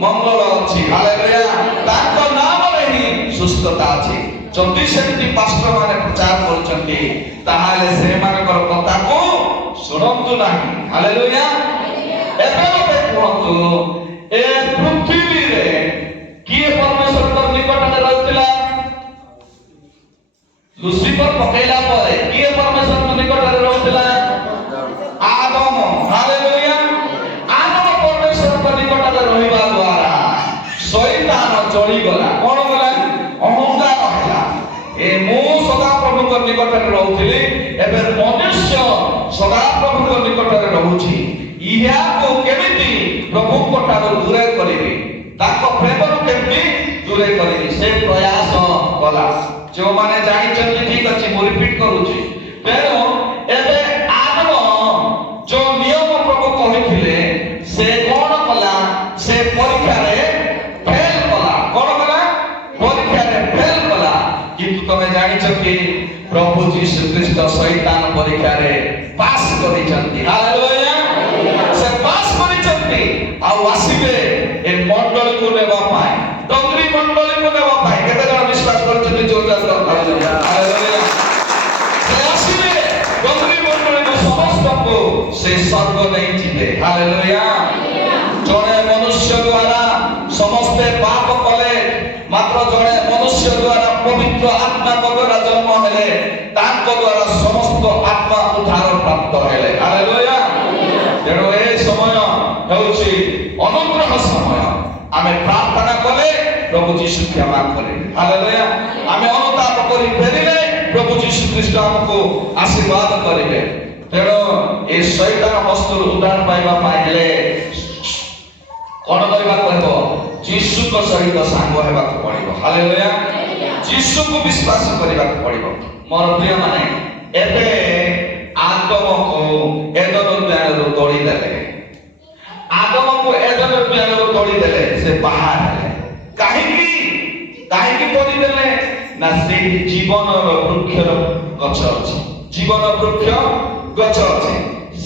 ମଙ୍ଗଳ ଅଛି ହାଲେଲୁୟା ତାଙ୍କ ନାମରେ ହିଁ ସୁସ୍ଥତା ଅଛି ଯଦି ସେମିତି ପାଷ୍ଟର ମାନେ ପ୍ରଚାର କରୁଛନ୍ତି ତାହେଲେ ସେମାନଙ୍କର କଥାକୁ ଶୁଣନ୍ତୁ ନାହିଁ ହାଲେଲୁୟା ଏବେ ମୋତେ କୁହନ୍ତୁ ଏ ପୃଥିବୀରେ କିଏ ପରମେଶ୍ୱରଙ୍କ ନିକଟରେ ରହିଥିଲା ଲୁସିଫର ପକେଇଲା ପରେ କିଏ ପରମେଶ୍ୱରଙ୍କ ନିକଟରେ ରହୁଥିଲା ଆଦମ ହାଲେଲୁୟା ଆଦମ ପରମେଶ୍ୱରଙ୍କ ନିକଟରେ ରହିବା ଦ୍ୱାରା ଶୈତାନ ଚଳିଗଲା କଣ କଲା ଅହଙ୍କାର ହେଲା ଏ ମୁଁ ସଦାପ୍ରଭୁଙ୍କ ନିକଟରେ ରହୁଥିଲି ଏବେ ମନୁଷ୍ୟ ସଦାପ୍ରଭୁଙ୍କ ନିକଟରେ ରହୁଛି ଇହାକୁ କେମିତି ପ୍ରଭୁଙ୍କ ଠାରୁ ଦୂରେ କରିବି ତାଙ୍କ ପ୍ରେମରୁ କେମିତି ଦୂରେ କରିବି ସେ ପ୍ରୟାସ କଲା ଯେଉଁମାନେ ଜାଣିଛନ୍ତି ଠିକ ଅଛି ମୁଁ ରିପିଟ କରୁଛି ତେଣୁ ଏବେ ଆଦମ ଯୋଉ ନିୟମ ପ୍ରଭୁ କହିଥିଲେ ସେ କଣ କଲା ସେ ପରୀକ୍ଷାରେ ଫେଲ କଲା କଣ କଲା ପରୀକ୍ଷାରେ ଫେଲ କଲା କିନ୍ତୁ ତମେ ଜାଣିଛ କି ପ୍ରଭୁ ଯୀଶୁ ଖ୍ରୀଷ୍ଟ ଶୈତାନ ପରୀକ୍ଷାରେ ପାସ୍ କରିଛନ୍ତି ହାଲେଲୁୟା ସେ ପାସ୍ କରିଛନ୍ତି ଆଉ ଆସିବେ ଏ ମଣ୍ଡଳୀକୁ ନେବା ପାଇଁ ଡଙ୍ଗରୀ ମଣ୍ଡଳୀକୁ ନେବା ପାଇଁ କେତେ ଜଣ ବିଶ୍ୱାସ କରୁଛନ୍ତି ହାଲେଲୁୟା ସେ ଆସିବେ ଡଙ୍ଗରୀ ମଣ୍ଡଳୀକୁ ସମସ୍ତଙ୍କୁ ସେ ସ୍ୱର୍ଗ ନେଇ ଯିବେ ହାଲେଲୁୟା ଜଣେ ମନୁଷ୍ୟ ଦ୍ୱାରା ସମସ୍ତେ ପାପ କଲେ ମାତ୍ର ଜଣେ ମନୁଷ୍ୟ ଦ୍ୱାରା ପବିତ୍ର ଆତ୍ମାଙ୍କ ଦ୍ୱାରା ଜନ୍ମ ହେଲେ ତାଙ୍କ ଦ୍ୱାରା ସମସ୍ତ ଆତ୍ମା ଉଦ୍ଧାର ପ୍ରାପ୍ତ ହେଲେ ହାଲେଲୁୟା ତେଣୁ ଏ ସମୟ ହେଉଛି ଅନୁଗ୍ରହ ସମୟ ଆମେ ପ୍ରାର୍ଥନା କଲେ ପ୍ରଭୁ ଯୀଶୁ କ୍ଷମା କଲେ ହାଲେଲୁୟା ଆମେ ଅନୁତାପ କରି ଫେରିଲେ ପ୍ରଭୁ ଯୀଶୁ ଖ୍ରୀଷ୍ଟ ଆମକୁ ଆଶୀର୍ବାଦ କରିବେ ତେଣୁ ଏ ଶୈତାନ ହସ୍ତରୁ ଉଦ୍ଧାର ପାଇବା ପାଇଁ ହେଲେ କଣ କରିବାକୁ ହେବ ଯୀଶୁଙ୍କ ସହିତ ସାଙ୍ଗ ହେବାକୁ ପଡ଼ିବ ହାଲେଲୁୟା ଯୀଶୁକୁ ବିଶ୍ୱାସ କରିବାକୁ ପଡ଼ିବ ମୋର ପ୍ରିୟମାନେ ଏବେ ଆଦମକୁ ଏଦନ ଉଦ୍ୟାନରୁ ତୋଳିଦେଲେ ଆଦମକୁ ଏଦନ ଉଦ୍ୟାନରୁ ତୋଳିଦେଲେ ସେ ବାହାର ହେଲେ କାହିଁକି ତୋଳିଦେଲେ ନା ସେଇଠି ଜୀବନର ବୃକ୍ଷର ଗଛ ଅଛି ଜୀବନ ବୃକ୍ଷ ଗଛ ଅଛି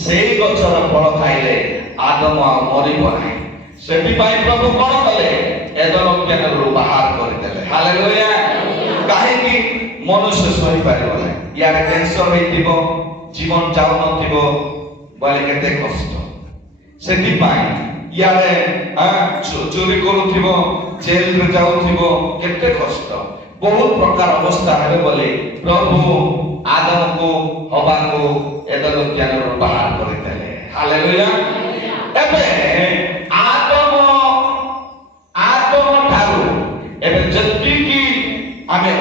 ସେଇ ଗଛର ଫଳ ଖାଇଲେ ଆଦମ ଆଉ ମରିବ ନାହିଁ ସେଥିପାଇଁ ପ୍ରଭୁ କଣ କଲେ ଏଦନ ଉଦ୍ୟାନରୁ ବାହାର କରିଦେଲେ ହାଲେଲୁୟା କାହିଁକି ମନୁଷ୍ୟ ସହିପାରିବ ନାହିଁ ଇଆଡେ କ୍ୟାନ୍ସର ହେଇଥିବ ଜୀବନ ଯାଉନଥିବ ବୋଲେ କେତେ କଷ୍ଟ ସେଥିପାଇଁ ଇଆଡେ ଚୋରି କରୁଥିବ ଜେଲରେ ଯାଉଥିବ କେତେ କଷ୍ଟ ବହୁତ ପ୍ରକାର ଅବସ୍ଥା ହେବେ ବୋଲି ପ୍ରଭୁ ଆଦମକୁ ହବାକୁ ଏଦନ ଉଦ୍ୟାନରୁ ବାହାର କରିଦେଲେ ହାଲେଲୁୟା ଏବେ ଆଦମ ଠାରୁ ଏବେ ଯେତିକି ଆମେ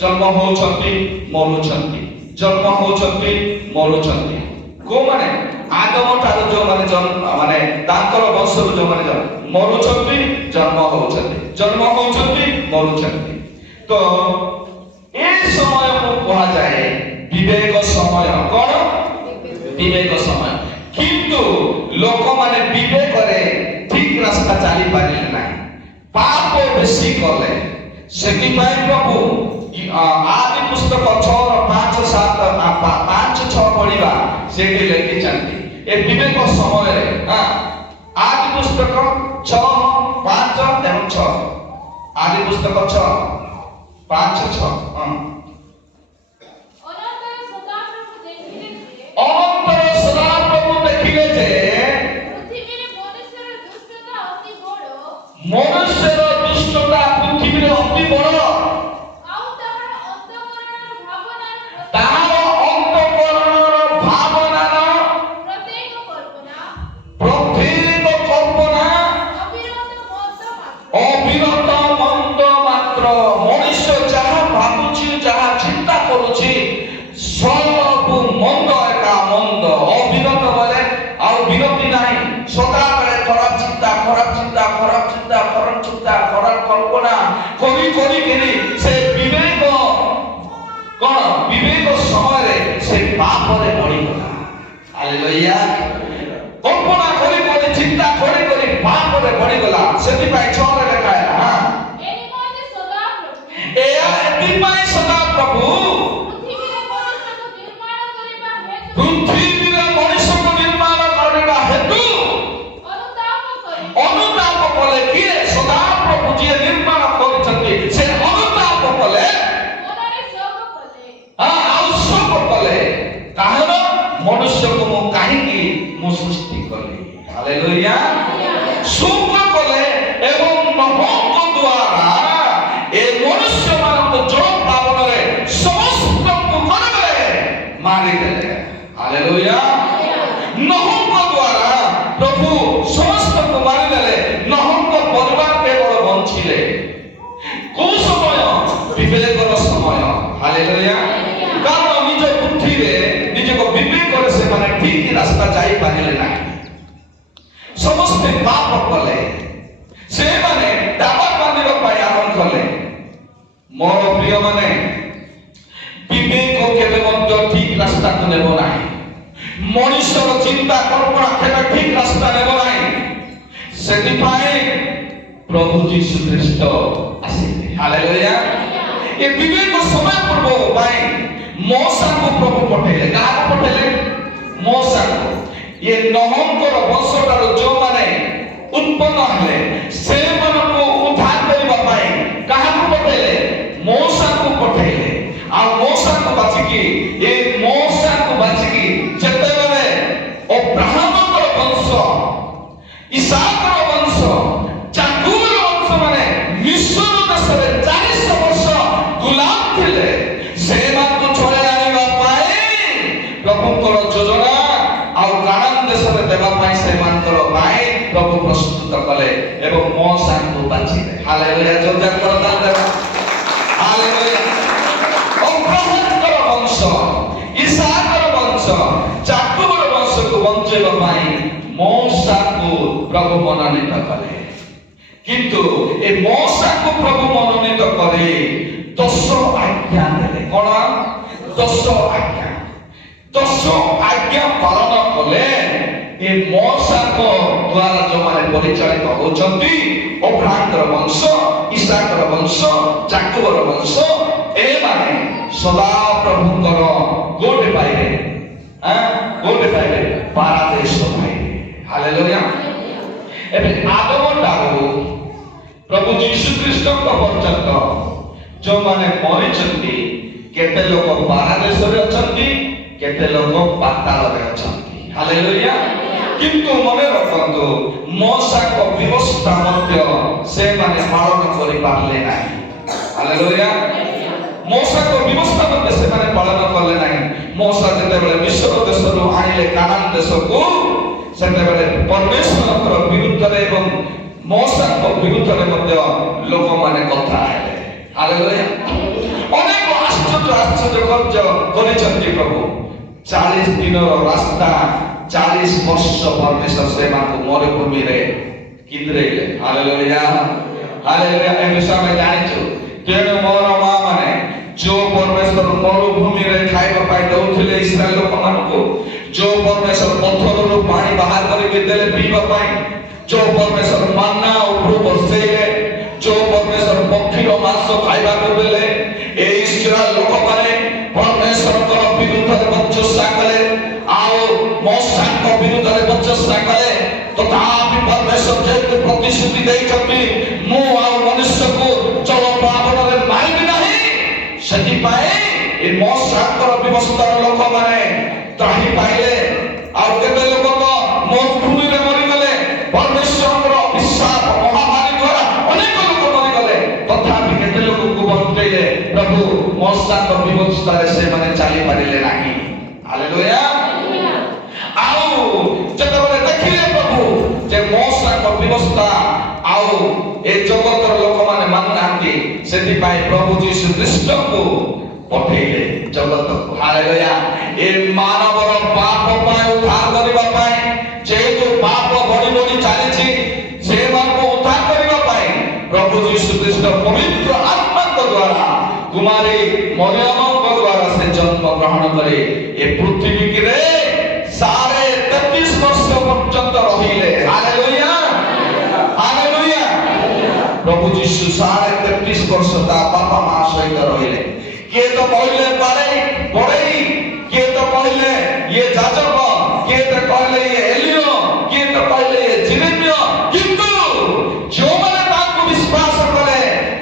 ଜନ୍ମ ହଉଛନ୍ତି ମରୁଛନ୍ତି ଜନ୍ମ ହଉଛନ୍ତି ମରୁଛନ୍ତି କୋଉମାନେ ଆଦମ ଠାରୁ ଯୋଉମାନେ ମାନେ ତାଙ୍କର ବଂଶରୁ ଯୋଉମାନେ ମରୁଛନ୍ତି ଜନ୍ମ ହଉଛନ୍ତି ମରୁଛନ୍ତି ତ ଏ ସମୟକୁ କୁହାଯାଏ ବିବେକ ସମୟ କଣ ବିବେକ ସମୟ କିନ୍ତୁ ଲୋକମାନେ ବିବେକରେ ଠିକ ରାସ୍ତା ଚାଲି ପାରିଲେ ନାହିଁ ପାପ ବେଶୀ କଲେ ସେଥିପାଇଁ ପ୍ରଭୁ ଆଦି ପୁସ୍ତକ 6:5-6 ପଢିବା ସେଠି ଲେଖିଛନ୍ତି ଏ ବିବେକ ସମୟରେ ଆଦି ପୁସ୍ତକ 6:5-6 ଆଦି ପୁସ୍ତକ 6:5-6 ପୃଥିବୀରେ ମନୁଷ୍ୟର ଦୁଷ୍ଟତା ଅତି ବଡ଼ ଅତି ବଡ଼ ତାହାର ଅନ୍ତଃକରଣର ଭାବନାର ପ୍ରତ୍ୟେକ କଳ୍ପନା ଅବିରତ ମନ୍ଦ ମାତ୍ର। ମଣିଷ ଯାହା ଭାବୁଛି ଯାହା ଚିନ୍ତା କରୁଛି ସବୁ ମନ୍ଦ ଏକା ମନ୍ଦ। ଅବିରତ ବୋଲେ ଆଉ ବିରତି ନାହିଁ, ସଦାବେଳେ ଖରାପ ଚିନ୍ତା ଖରାପ ଚିନ୍ତା ଖରାପ ଚିନ୍ତା ଖରାପ ଚିନ୍ତା ଖରାପ କଳ୍ପନା କରି କରିକିରି ସେ ବିବେକ କଣ ବିବେକ ସମୟରେ ସେ ପାପରେ ପଡ଼ିଗଲା। ହାଲେଲୁୟା। କଳ୍ପନା କରି କରି ଚିନ୍ତା କରି କରି ପାପରେ ପଡ଼ିଗଲା। ସେଥିପାଇଁ 6ରେ ଲେଖା ହେଲା ଏହା ଏଥିପାଇଁ ସଦାପ୍ରଭୁ ପୃଥିବୀରେ ମଣିଷକୁ ନିର୍ମାଣ କରିବା ହେତୁ ଅନୁତାପ କଲେ। କିଏ? ସଦାପ୍ରଭୁ ଯିଏ ନିର୍ମାଣ କରିଛନ୍ତି ସେ ଅନୁତାପ କଲେ, ଆଉ ଶୋକ କଲେ। କାରଣ ମନୁଷ୍ୟକୁ ମୁଁ କାହିଁକି ମୁଁ ସୃଷ୍ଟି କଲି। ହାଲେଲୁୟା। ଶୋକ କଲେ ଏବଂ ନହଙ୍କ ଦ୍ୱାରା ଏ ମନୁଷ୍ୟମାନଙ୍କୁ ଜଳ ପ୍ଲାବନରେ ସମସ୍ତଙ୍କୁ କରିଦେଲେ, ମାରିଦେଲେ। ହାଲେଲୁୟା। ନହଙ୍କ ଦ୍ୱାରା ପ୍ରଭୁ ସମସ୍ତଙ୍କୁ ମାରିଦେଲେ। ନହଙ୍କ ପରିବାର କେବଳ ବଞ୍ଚିଲେ। କୋଉ ସମୟ? ବିବେକର ସମୟ। ହାଲେଲୁୟା। କାରଣ ନିଜ ବୁଦ୍ଧିରେ ନିଜକୁ ବିବେକରେ ସେମାନେ ଠିକ ରାସ୍ତା ଯାଇପାରିଲେ ନାହିଁ। ସମସ୍ତେ ପାପ କଲେ। ସେମାନେ ଡାବା ବାନ୍ଧିବା ପାଇଁ ଆରମ୍ଭ କଲେ। ମୋର ପ୍ରିୟମାନେ, ବିବେକ କେବେ ମଧ୍ୟ ଠିକ ରାସ୍ତାକୁ ନେବ ନାହିଁ। ମଣିଷର ଚିନ୍ତା କଳ୍ପନା କେବେ ଠିକ ରାସ୍ତା ନେବ ନାହିଁ। ସେଥିପାଇଁ ପ୍ରଭୁ ଯୀଶୁ ଖ୍ରୀଷ୍ଟ ଆସିଲେ। ହାଲେଲୁୟା। ଏ ବିବେକ ସମୟ ପୂର୍ବ ପାଇଁ ମଉସାଙ୍କୁ ପ୍ରଭୁ ପଠେଇଲେ। କାହାକୁ ପଠେଇଲେ? ମଉସାଙ୍କୁ। ଏ ନହଙ୍କର ବଂଶଠାରୁ ଯେଉଁମାନେ ଉତ୍ପନ୍ନ ହେଲେ ସେମାନଙ୍କୁ ଉଦ୍ଧାର କରିବା ପାଇଁ କାହାକୁ ପଠେଇଲେ? ମଉସାଙ୍କୁ ପଠେଇଲେ। ଆଉ ମଉସାଙ୍କୁ ବାଛିକି ଯେତେବେଳେ ଅବ୍ରାହ୍ମଣଙ୍କର ବଂଶ, ଇସାକର ବଂଶ, ଯାକୋବର ବଂଶ ମାନେ ମିଶ୍ର ଦେଶରେ 400 ବର୍ଷ ଗୁଲାମ ଥିଲେ, ସେମାନଙ୍କୁ ଛଡ଼ାଇ ଆଣିବା ପାଇଁ ପ୍ରଭୁଙ୍କର ଯୋଜନା ଆଉ କାନାନ ଦେଶରେ ଦେବା ପାଇଁ ସେମାନଙ୍କର ପାଇଁ ପ୍ରଭୁ ପ୍ରସ୍ତୁତ କଲେ ଏବଂ ମଉସାଙ୍କୁ ବାଛିଲେ। ହାଲେଲୁୟା। ଯୋରଦାର କରତାଲ ଦେବା। ହାଲେଲୁୟା। ଅବ୍ରାହ୍ମଣଙ୍କର ବଂଶ, ଇସାକର ବଂଶ, ଯାକୋବର ବଂଶକୁ ବଞ୍ଚାଇବା ପାଇଁ ମଉସାଙ୍କୁ ପ୍ରଭୁ ମନୋନୀତ କଲେ। କିନ୍ତୁ ଏ ମଉସାଙ୍କୁ ପ୍ରଭୁ ମନୋନୀତ କରି 10 ଆଜ୍ଞା ଦେଲେ। କଣ? 10 ଆଜ୍ଞା। 10 ଆଜ୍ଞା ପାଳନ କଲେ। ଏ ମଉସାଙ୍କ ଦ୍ୱାରା ଯେଉଁମାନେ ପରିଚାଳିତ ହେଉଛନ୍ତି, ଅବ୍ରାହ୍ମଣର ବଂଶ, ଇସାକର ବଂଶ, ଯାକୋବର ବଂଶ, ଏମାନେ ସଦାପ୍ରଭୁଙ୍କର କୋଉଠି ପାଇବେ? କୋଉଠି ପାଇବେ? ପାରାଦେଶ ପାଇବେ। ହାଲେଲୁୟା। ଏବେ ଆଦମଠାରୁ ପ୍ରଭୁ ଯୀଶୁ ଖ୍ରୀଷ୍ଟଙ୍କ ପର୍ଯ୍ୟନ୍ତ ଯେଉଁମାନେ ମରିଛନ୍ତି, କେତେ ଲୋକ ପାରାଦେଶରେ ଅଛନ୍ତି, କେତେ ଲୋକ ପାତାଳରେ ଅଛନ୍ତି। ହାଲେଲୁୟା। କିନ୍ତୁ ମନେ ରଖନ୍ତୁ, ମଉସାଙ୍କ ବ୍ୟବସ୍ଥା ମଧ୍ୟ ସେମାନେ ପାଳନ କରିପାରିଲେ ନାହିଁ। ହାଲେଲୁୟା। ମଉସାଙ୍କ ବ୍ୟବସ୍ଥା ମଧ୍ୟ ସେମାନେ ପାଳନ କଲେ ନାହିଁ। ମଉସା ଯେତେବେଳେ ମିଶ୍ର ଦେଶରୁ ଆଣିଲେ କାନାନ ଦେଶକୁ, ସେତେବେଳେ ପରମେଶ୍ୱରଙ୍କର ବିରୁଦ୍ଧରେ ଏବଂ ମଉସାଙ୍କ ବିରୁଦ୍ଧରେ ମଧ୍ୟ ଲୋକମାନେ କଥା ହେଲେ। ହାଲେଲୁୟା। ଅନେକ ଆଶ୍ଚର୍ଯ୍ୟ କାର୍ଯ୍ୟ କରିଛନ୍ତି ପ୍ରଭୁ। 40 ଦିନର ରାସ୍ତା, 40 ବର୍ଷ ପରମେଶ୍ୱର ସେମାନଙ୍କୁ ମରୁଭୂମିରେ କିନ୍ଦ୍ରେଇଲେ। ହାଲେଲୁୟା। ହାଲେଲୁୟା। ଏ ବିଷୟ ଆମେ ଜାଣିଛୁ। ତେଣୁ ମୋର ମା ମାନେ ଯୋଉ ପରମେଶ୍ୱର ମରୁଭୂମିରେ ଖାଇବା ପାଇଁ ଦଉଥିଲେ ଇସ୍ରାଏଲ ଲୋକମାନଙ୍କୁ, ଯୋଉ ପରମେଶ୍ୱର ପଥରରୁ ପାଣି ବାହାର କରିକି ଦେଲେ ପିଇବା ପାଇଁ, ଯୋଉ ପରମେଶ୍ୱର ମାନ୍ନା ଉପରୁ ବର୍ଷେଇଲେ, ଯୋଉ ପରମେଶ୍ୱର ପକ୍ଷୀର ମାଂସ ଖାଇବାକୁ ଦେଲେ, এই ইসরায়েল ଲୋକମାନେ ପରମେଶ୍ୱରଙ୍କର ବିରୁଦ୍ଧରେ ବଚସା କଲେ ଆଉ ମଉସାଙ୍କ ବିରୁଦ୍ଧରେ ବଚସା କଲେ। ତଥାପି ପରମେଶ୍ୱର ଯେହେତୁ ପ୍ରତିଶ୍ରୁତି ଦେଇଛନ୍ତି, ମୁଁ ଆଉ ମନୁଷ୍ୟକୁ ଜଳ ପ୍ଲାବନରେ ମାରିବି ନାହିଁ, ସେଥିପାଇଁ ଏ ମଉସାଙ୍କର ବ୍ୟବସ୍ଥାର ଲୋକମାନେ ତ୍ରାହି ପାଇଲେ। ଆଉ କେତେ ଲୋକ ତ ମରୁଭୂମିରେ ମରିଗଲେ। ପରମେଶ୍ୱରଙ୍କର ଅଭିଶାପ ମହାମାରୀ ଦ୍ୱାରା ଅନେକ ଲୋକ ମରିଗଲେ। ତଥାପି କେତେ ଲୋକ ମଶାଙ୍କ ବ୍ୟବସ୍ଥାରେ ସେମାନେ ଚାଲି ପାରିଲେ ନାହିଁ। ହାଲେଲୁୟା। ଆଉ ଯେତେବେଳେ ଦେଖିଲେ ପ୍ରଭୁ ଯେ ମଶାଙ୍କ ବ୍ୟବସ୍ଥା ଆଉ ଏ ଜଗତର ଲୋକମାନେ ମାନୁନାହାନ୍ତି, ସେଥିପାଇଁ ପ୍ରଭୁ ଯୀଶୁ ଖ୍ରୀଷ୍ଟଙ୍କୁ ପଠେଇଲେ ଜଗତକୁ। ହାଲେଲୁୟା। ଏ ମାନବର ପାପ ପାଇଁ ଉଦ୍ଧାର କରିବା ପାଇଁ, ଯେହେତୁ ପାପ ବଢି ବଢି ଚାଲିଛି, ସେମାନଙ୍କୁ ଉଦ୍ଧାର କରିବା ପାଇଁ ପ୍ରଭୁ ଯୀଶୁ ଖ୍ରୀଷ୍ଟ ପବିତ୍ର ଆତ୍ମାଙ୍କ ଦ୍ୱାରା କୁମାରୀ ମରିୟମଙ୍କ ଦ୍ୱାରା ସେ ଜନ୍ମ ଗ୍ରହଣ କରି ଏ ପୃଥିବୀରେ 33.5 ବର୍ଷ ପର୍ଯ୍ୟନ୍ତ ରହିଲେ। ହାଲେଲୁୟା। ହାଲେଲୁୟା। ପ୍ରଭୁ ଯୀଶୁ 33.5 ବର୍ଷ ତା ବାପା ମା ସହିତ ରହିଲେ। କିଏ ତ କହିଲେ ବଡ଼େଇ, କିଏ ତ କହିଲେ ଇଏ ଯାଜକ, କିଏ ତ କହିଲେ ଇଏ ଏଲିୟ, କିଏ ତ କହିଲେ ଇଏ ଜିରେମିୟ, କିନ୍ତୁ ଯେଉଁମାନେ ତାଙ୍କୁ ବିଶ୍ୱାସ କଲେ,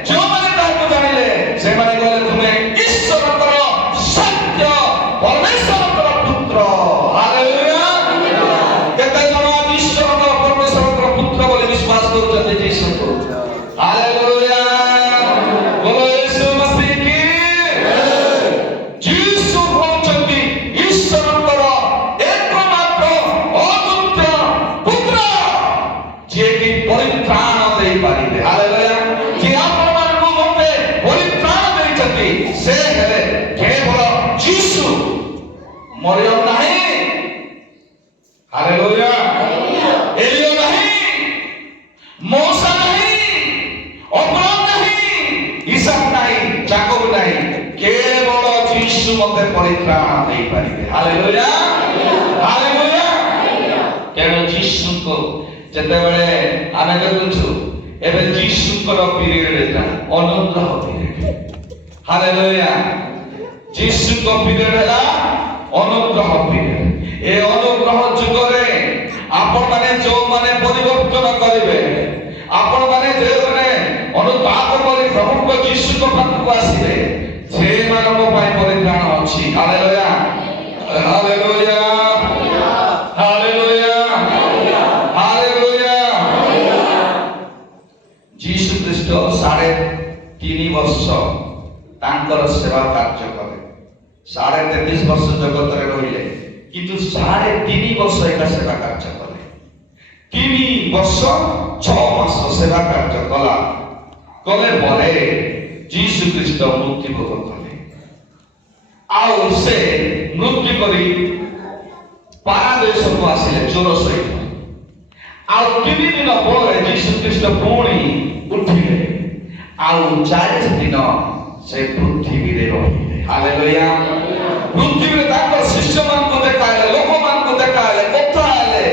ଯେଉଁମାନେ ତାଙ୍କୁ ଜାଣିଲେ, ସେମାନେ କହିଲେ ତୁମେ ଈଶ୍ୱରଙ୍କର ସତ୍ୟ ପରମେଶ୍ୱରଙ୍କର ପୁତ୍ର। ହାଲେଲୁୟା। କେତେ ଜଣ ଈଶ୍ୱରଙ୍କର ପରମେଶ୍ୱରଙ୍କର ପୁତ୍ର ବୋଲି ବିଶ୍ୱାସ କରୁଛନ୍ତି ଯୀଶୁଙ୍କୁ? ହାଲେଲୁୟା। ବୋଲୋ ୟୀଶୁ ମसीह କି। ଯୀଶୁ ହେଉଛନ୍ତି ଈଶ୍ୱରଙ୍କର ଏକମାତ୍ର ଅଦ୍ୱିତୀୟ ପୁତ୍ର, ଯିଏକି ପରିତ୍ରାଣ ଦେଇପାରିବେ। ହାଲେଲୁୟା। ଯିଏ ଆପଣମାନଙ୍କୁ ମୋତେ ପରିତ୍ରାଣ ଦେଇଛନ୍ତି, ସେ ହେଲେ କେବଳ ଯୀଶୁ, ମରିୟମ ନାହିଁ। ହାଲେଲୁୟା। ଏଲିୟ ନାହିଁ, ମୋଶା ନାହିଁ, ଅବ୍ରାହମ ନାହିଁ, ଇସାକ ନାହିଁ, ଯାକବ ନାହିଁ, କେବଳ ଯୀଶୁ ମୋତେ ପରିତ୍ରାଣ ଦେଇପାରିବେ। ହାଲେଲୁୟା। ହାଲେଲୁୟା। ତେଣୁ ଯୀଶୁଙ୍କୁ ଯେତେବେଳେ ଆମେ ଦେଖୁଛୁ, ଏବେ ଯୀଶୁଙ୍କର ପିରିୟଡ ଅନୁଗ୍ରହ ପିରିୟଡ। ହାଲେଲୁୟା। ଯୀଶୁଙ୍କ ପିରିୟଡ ହେଲା ଅନୁଗ୍ରହ ପିରିୟଡ। ଏ ଅନୁଗ୍ରହ ଯୁଗରେ ଆପଣମାନେ ଯେଉଁମାନେ ପରିବର୍ତ୍ତନ କରିବେ, ଆପଣମାନେ ଯେଉଁମାନେ ଅନୁତାପ କରି ପ୍ରଭୁଙ୍କ ଯୀଶୁଙ୍କ ପାଖକୁ ଆସିବେ, ସେମାନଙ୍କ ପାଇଁ ପରିତ୍ରାଣ ଅଛି। ହାଲେଲୁୟା। ହାଲେଲୁୟା। ହାଲେଲୁୟା। ହାଲେଲୁୟା। ଯୀଶୁ ଖ୍ରୀଷ୍ଟ 3.5 ବର୍ଷ ତାଙ୍କର ସେବା କାର୍ଯ୍ୟ କଲେ। 33.5 ବର୍ଷ ଜଗତରେ ରହିଲେ, କିନ୍ତୁ 3.5 ବର୍ଷ ଏକା ସେବା କାର୍ଯ୍ୟ କଲେ। 3 ବର୍ଷ 6 ମାସ ସେବା କାର୍ଯ୍ୟ କଲେ ପରେ ଯୀଶୁ ଖ୍ରୀଷ୍ଟ ମୃତ୍ୟୁବରଣ କଲେ। ଆଉ ସେ ମୃତ୍ୟୁ କରି ପାରାଦେଶକୁ ଆସିଲେ ଚୋର ସହିତ। ଆଉ 3 ଦିନ ପରେ ଯୀଶୁ ଖ୍ରୀଷ୍ଟ ପୁଣି ଉଠିଲେ। ଆଉ 40 ଦିନ ସେ ପୃଥିବୀରେ ରହିଲେ। ହାଲେଲୁୟା। ପୃଥିବୀରେ ତାଙ୍କର ଶିଷ୍ୟମାନଙ୍କୁ ଦେଖାଇଲେ, ଲୋକମାନଙ୍କୁ ଦେଖାଇଲେ, କଥା ହେଲେ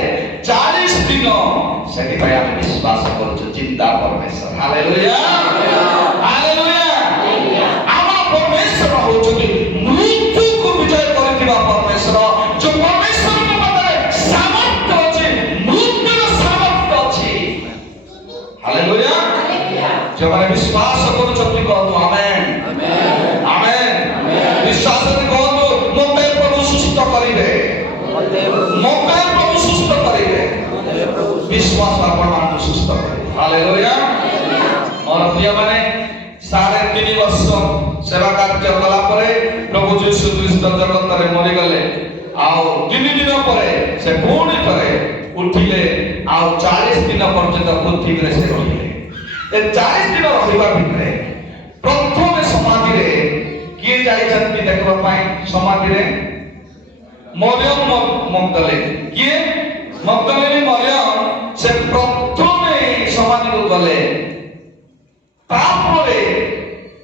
40 ଦିନ। ସେଥିପାଇଁ ଆମେ ବିଶ୍ୱାସ କରୁଛୁ ଜିନ୍ଦା ପରମେଶ୍ୱର। ହାଲେଲୁୟା। ହାଲେଲୁୟା। ଆମ ପରମେଶ୍ୱର ହେଉଛନ୍ତି ମୃତ୍ୟୁକୁ ବିଜୟ କରିଥିବା ପରମେଶ୍ୱର। ଯୋଉ ପରମେଶ୍ୱରଙ୍କ ପାଖରେ ସାମର୍ଥ୍ୟ ଅଛି, ମୃତ୍ୟୁର ସାମର୍ଥ୍ୟ ଅଛି। ହାଲେଲୁୟା। ଯେଉଁମାନେ ବିଶ୍ୱାସ କରୁଛନ୍ତି କହନ୍ତୁ ଆମେନ୍। ଆମେନ୍। ବିଶ୍ୱାସରେ କହନ୍ତୁ ମୋତେ ପ୍ରଭୁ ସୁସ୍ଥ କରିବେ, ମୋତେ ପ୍ରଭୁ ସୁସ୍ଥ କରିବେ। ବିଶ୍ୱାସ ଆପଣମାନଙ୍କୁ ସୁସ୍ଥ କରିବେ। ହାଲେଲୁୟା। ମୋର ପ୍ରିୟମାନେ, 3.5 ବର୍ଷ ସେବା କାର୍ଯ୍ୟ କଲା ପରେ ପ୍ରଭୁ ଯୀଶୁ ଖ୍ରୀଷ୍ଟ ଜଗତରେ ମରିଗଲେ। ଆଉ 3 ଦିନ ପରେ ସେ ପୁଣି ଥରେ ଉଠିଲେ। ଆଉ 40 ଦିନ ପର୍ଯ୍ୟନ୍ତ ପୃଥିବୀରେ ସେ ରହିଲେ। ଏ 40 ଦିନ ରହିବା ଭିତରେ ପ୍ରଥମେ ସମାଧିରେ କିଏ ଯାଇଛନ୍ତି ଦେଖିବା ପାଇଁ? ସମାଧିରେ ମରିୟମ ମଗ୍ଦଲିନୀ। କିଏ? ମଗ୍ଦଲିନୀ ମରିୟମ। ସେ ପ୍ରଥମେ ସମାଧିକୁ ଗଲେ। ତାପରେ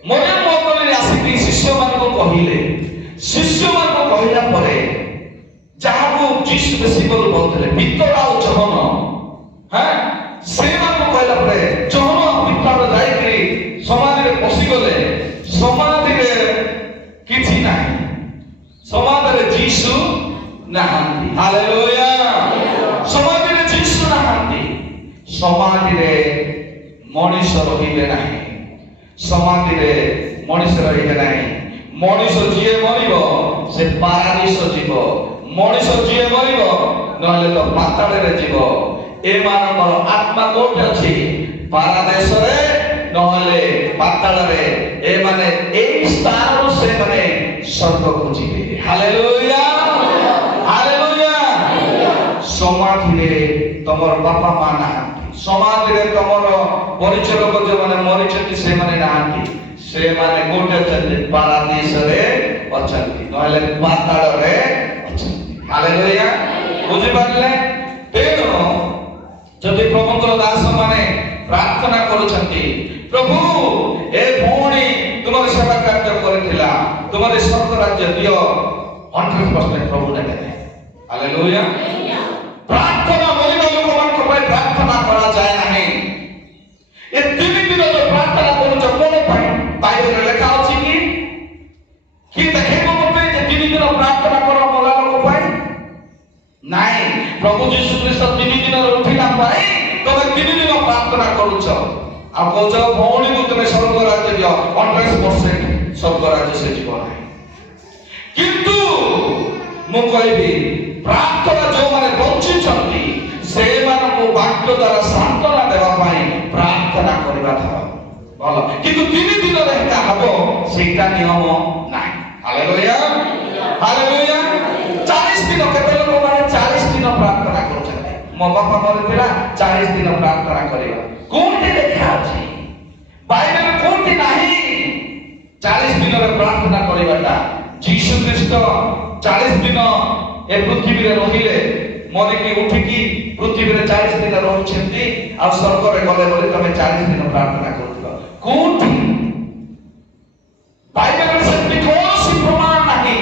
ମରିୟମ ମଗ୍ଦଲିନୀ ଆସିକି ଶିଷ୍ୟମାନଙ୍କୁ କହିଲେ। ଶିଷ୍ୟମାନଙ୍କୁ କହିଲା ପରେ ଯାହାକୁ ଯୀଶୁ ବେଶୀ ଭଲ ପାଉଥିଲେ, ପିତର ଆଉ ଜହନ, ସେମାନଙ୍କୁ କହିଲା ପରେ ଜହନ ପିତର ଯାଇକରି ସମାଧିରେ ପଶିଗଲେ। ସମାଧିରେ କିଛି ନାହିଁ, ସମାଧିରେ ଯୀଶୁ ନାହାନ୍ତି। ହାଲେଲୁୟା। ସମାଧିରେ ଯୀଶୁ ନାହାନ୍ତି। ସମାଧିରେ ମଣିଷ ରହିବେ ନାହିଁ। ସମାଧିରେ ମଣିଷ ରହିବେ ନାହିଁ। ମଣିଷ ଯିଏ ମରିବ ସେ ପାରାଦୀସ ଯିବ। ମଣିଷ ଯିଏ ମରିବ ନହେଲେ ତ ପାତାଳରେ ଯିବ। ଏମାନଙ୍କର ଆତ୍ମା କୋଉଠି ଅଛି? ପାରାଦେଶରେ, ନହେଲେ ପାତାଳରେ ଏମାନେ ଏଇ ସ୍ଥାନରୁ ସେମାନେ ସ୍ୱର୍ଗକୁ ଯିବେ। Hallelujah hallelujah. ସମାଧିରେ ତମର ବାପା ମା ନାହାନ୍ତି, ସମାଧିରେ ତମର ପରିଚାଳକ ଯେଉଁମାନେ ମରିଛନ୍ତି ସେମାନେ ନାହାନ୍ତି, ସେମାନେ କୋଉଠି ଅଛନ୍ତି? ପାରାଦୀସରେ ଅଛନ୍ତି, ନହେଲେ ପାତାଳରେ ଅଛନ୍ତି। ହାଲେଲୁୟା। ବୁଝିପାରିଲେ? ତେଣୁ ଯଦି ପ୍ରଭୁଙ୍କର ଦାସ ମାନେ ପ୍ରାର୍ଥନା କରୁଛନ୍ତି, ପ୍ରଭୁ ଏ ଭଉଣୀ ତୁମର ସେବା କାର୍ଯ୍ୟ କରିଥିଲା, ତୁମର ସ୍ୱର୍ଗ ରାଜ୍ୟ ଦିଅ, 100% ପ୍ରଭୁ ନେବେ। ହାଲେଲୁୟା। ପ୍ରାର୍ଥନା ମରିବା ଲୋକମାନଙ୍କ ପାଇଁ ପ୍ରାର୍ଥନା କରାଯାଏ ନାହିଁ। ଏ 3 ଦିନ ଯୋଉ ପ୍ରାର୍ଥନା କରୁଛ କୋଣ ପାଇଁ? ବାଇବେଲରେ ଲେଖା ଅଛି କି? କି ଦେଖେଇବ ମୋତେ ଯେ 3 ଦିନ ପ୍ରାର୍ଥନା କର ମଲା ଲୋକ ପାଇଁ? ନାଇଁ, ପ୍ରଭୁ ଯୀଶୁ ଖ୍ରୀଷ୍ଟ 3 ଦିନରେ ଉଠିଲା ପାଇଁ ତମେ 3 ଦିନ ପ୍ରାର୍ଥନା କରୁଛ। ଆଉ କହୁଛ ଭଉଣୀକୁ ତୁମେ ସ୍ୱର୍ଗ ରାଜ୍ୟ ଦିଅ, 100% ସ୍ୱର୍ଗ ରାଜ୍ୟ ସେ ଯିବ ନାହିଁ। କିନ୍ତୁ ମୁଁ କହିବି ପ୍ରାର୍ଥନା ଯେଉଁମାନେ ବଞ୍ଚିଛନ୍ତି ସେମାନଙ୍କୁ ବାକ୍ୟ ଦ୍ୱାରା ସାନ୍ତ୍ୱନା ଦେବା ପାଇଁ ପ୍ରାର୍ଥନା କରିବା ଭଲ, କିନ୍ତୁ 3 ଦିନରେ ଏଟା ହବ ସେଇଟା ନିୟମ ନାହିଁ। Hallelujah hallelujah. 40 ଦିନ କେତେ ଲୋକମାନେ 40 ଦିନ ପ୍ରାର୍ଥନା କରୁଛନ୍ତି? ମୋ ବାପା ମରିଥିଲା 40 ଦିନ ପ୍ରାର୍ଥନା କରିବା, କୋଉଠି ଲେଖା ଅଛି? ବାଇବେଲରେ କୋଉଠି ନାହିଁ 40 ଦିନରେ ପ୍ରାର୍ଥନା କରିବାଟା। ଯୀଶୁ ଖ୍ରୀଷ୍ଟ 40 ଦିନ ଏ ପୃଥିବୀରେ ରହିଲେ, ମରିକି ଉଠିକି ପୃଥିବୀରେ 40 ଦିନ ରହୁଛନ୍ତି, ଆଉ ସ୍ୱର୍ଗରେ ଗଲେ ବୋଲି ତମେ 40 ଦିନ ପ୍ରାର୍ଥନା କରୁଥିଲ, କୋଉଠି? ବାଇବେଲରେ ସେମିତି କୌଣସି ପ୍ରମାଣ ନାହିଁ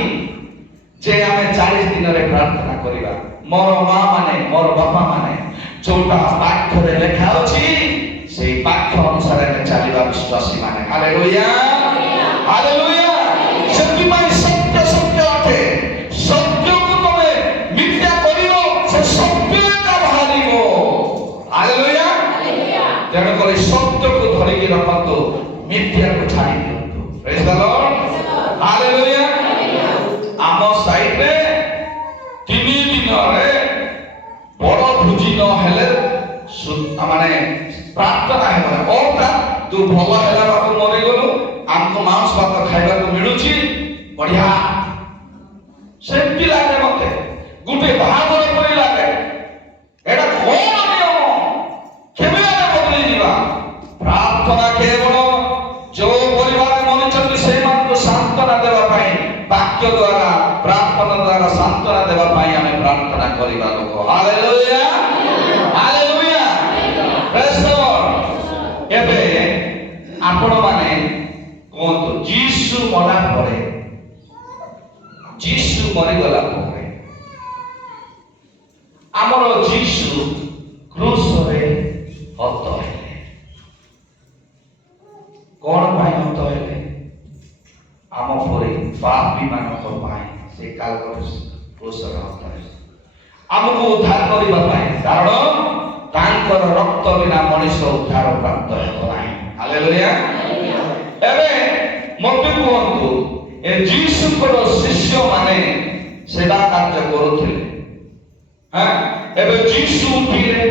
ଯେ ଆମେ 40 ଦିନରେ ପ୍ରାର୍ଥନା କରିବା। ମୋର ମା ମାନେ, ମୋର ବାପା ମାନେ ଯୋଉଟା ବାକ୍ୟରେ ଲେଖା ଅଛି ସେଇ ବାକ୍ୟ ଅନୁସାରେ ଆମେ ଚାଲିବା ବିଶ୍ୱାସୀ ମାନେ। Hallelujah hallelujah. ସେଥିପାଇଁ ସତ୍ୟ ସତ୍ୟ ଅଟେ, ସତ୍ୟକୁ ତମେ ମିଥ୍ୟା କରିବ ସେ ସତ୍ୟ ଏକା ବାହାରିବ। ହାଲେଲୁୟା। ତେଣୁକରି ସତ୍ୟକୁ ଧରିକି ରଖନ୍ତୁ, ମିଥ୍ୟାକୁ ଛାଡ଼ି ଦିଅନ୍ତୁ। ପ୍ରେଜ୍ ଦ ଲର୍ଡ। ହାଲେଲୁୟା। ଆମ ସାଇଡରେ 3 ଦିନରେ ବଡ଼ ଭୋଜି ନ ହେଲେ ମାନେ ପ୍ରାର୍ଥନା ହେବ ନା। ଅର୍ଥାତ୍ ତୁ ଭଲ ହେଲା ବାବୁ ମରିଗଲୁ, ଆମକୁ ମାଂସ ଭାତ ଖାଇବାକୁ ମିଳୁଛି, ବଢିଆ, ସେମିତି ଲାଗେ ମତେ, ଗୋଟେ ବାହାଘର ପରି ଲାଗେ। ଏଇଟା କଣ ନିୟମ? କେବେ ଆମେ ବଦଳି ଯିବା? ପ୍ରାର୍ଥନା କେବଳ ଯୋଉ ପରିବାର ମରିଛନ୍ତି ସେମାନଙ୍କୁ ସାନ୍ତ୍ୱନା ଦେବା ପାଇଁ, ବାକ୍ୟ ଦ୍ୱାରା ପ୍ରାର୍ଥନା ଦ୍ୱାରା ସାନ୍ତ୍ୱନା ଦେବା ପାଇଁ ଆମେ ପ୍ରାର୍ଥନା କରିବା ଲୋକ। Hallelujah hallelujah. ପ୍ରେଜ୍ ଦ ଲର୍ଡ। ଏବେ ଆପଣ ମାନେ କୁହନ୍ତୁ, ଯୀଶୁ ମଲା ପରେ, ଯୀଶୁ ମରିଗଲା ପରେ ଆମର ଯୀଶୁ କ୍ରୁଶରେ ହତ ହେଲେ। କଣ ପାଇଁ ହତ ହେଲେ? ଆମ ପରି ପାପୀ ମାନଙ୍କ ପାଇଁ ସେ କାଲଭାରୀ କ୍ରୁଶରେ ହତ ହେଲେ, ଆମକୁ ଉଦ୍ଧାର କରିବା ପାଇଁ। କାରଣ ତାଙ୍କର ରକ୍ତ ବିନା ମଣିଷ ଉଦ୍ଧାର ପ୍ରାପ୍ତ ହେବ ନାହିଁ। ହାଲେଲୁୟା। ଏବେ ମୋତେ କୁହନ୍ତୁ, ଏ ଯୀଶୁଙ୍କର ଶିଷ୍ୟମାନେ ସେବା କାର୍ଯ୍ୟ କରୁଥିଲେ। ଏବେ ଯୀଶୁ ଉଠିଲେ,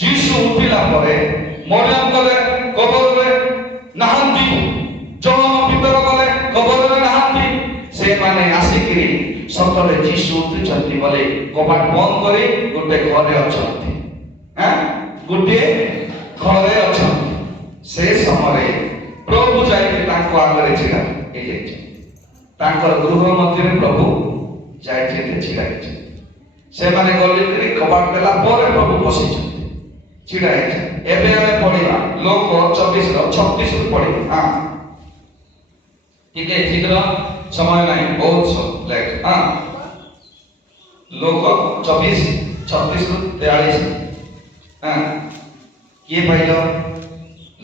ଯୀଶୁ ଉଠିଲା ପରେ ମରିୟମ ଗଲେ କବରରେ ନାହାନ୍ତି, ଜଣଙ୍କ ଭିତର ଗଲେ କବରରେ ନାହାନ୍ତି। ସେମାନେ ଆସିକିରି ସତରେ ଯୀଶୁ ଉଠିଛନ୍ତି ବୋଲି କବାଟ ବନ୍ଦ କରି ଗୋଟେ ଘରେ ଅଛନ୍ତି, ଗୋଟିଏ ଘରେ ଅଛନ୍ତି। ସେ ସମୟରେ ପ୍ରଭୁ ଯାଇକି ତାଙ୍କ ଆଗରେ ଛିଡ଼ା ହେଇଯାଇଛି, ତାଙ୍କର ଗୃହ ମଧ୍ୟରେ ପ୍ରଭୁ ଯାଇଛନ୍ତି, ଛିଡ଼ା ହେଇଛନ୍ତି। ସେମାନେ ଗଲେ କବାଟ ଦେଲା ପରେ ପ୍ରଭୁ ବସିଛନ୍ତି, ଛିଡ଼ା ହେଇଛନ୍ତି। ଏବେ ଆମେ ପଢିବା ଲୋକ 24:36 ପଢିବା। ଟିକେ ଶୀଘ୍ର, ସମୟ ନାହିଁ, ବହୁତ ଲେଟ୍। ଲୋକ 24:36-43। किए पाइलो?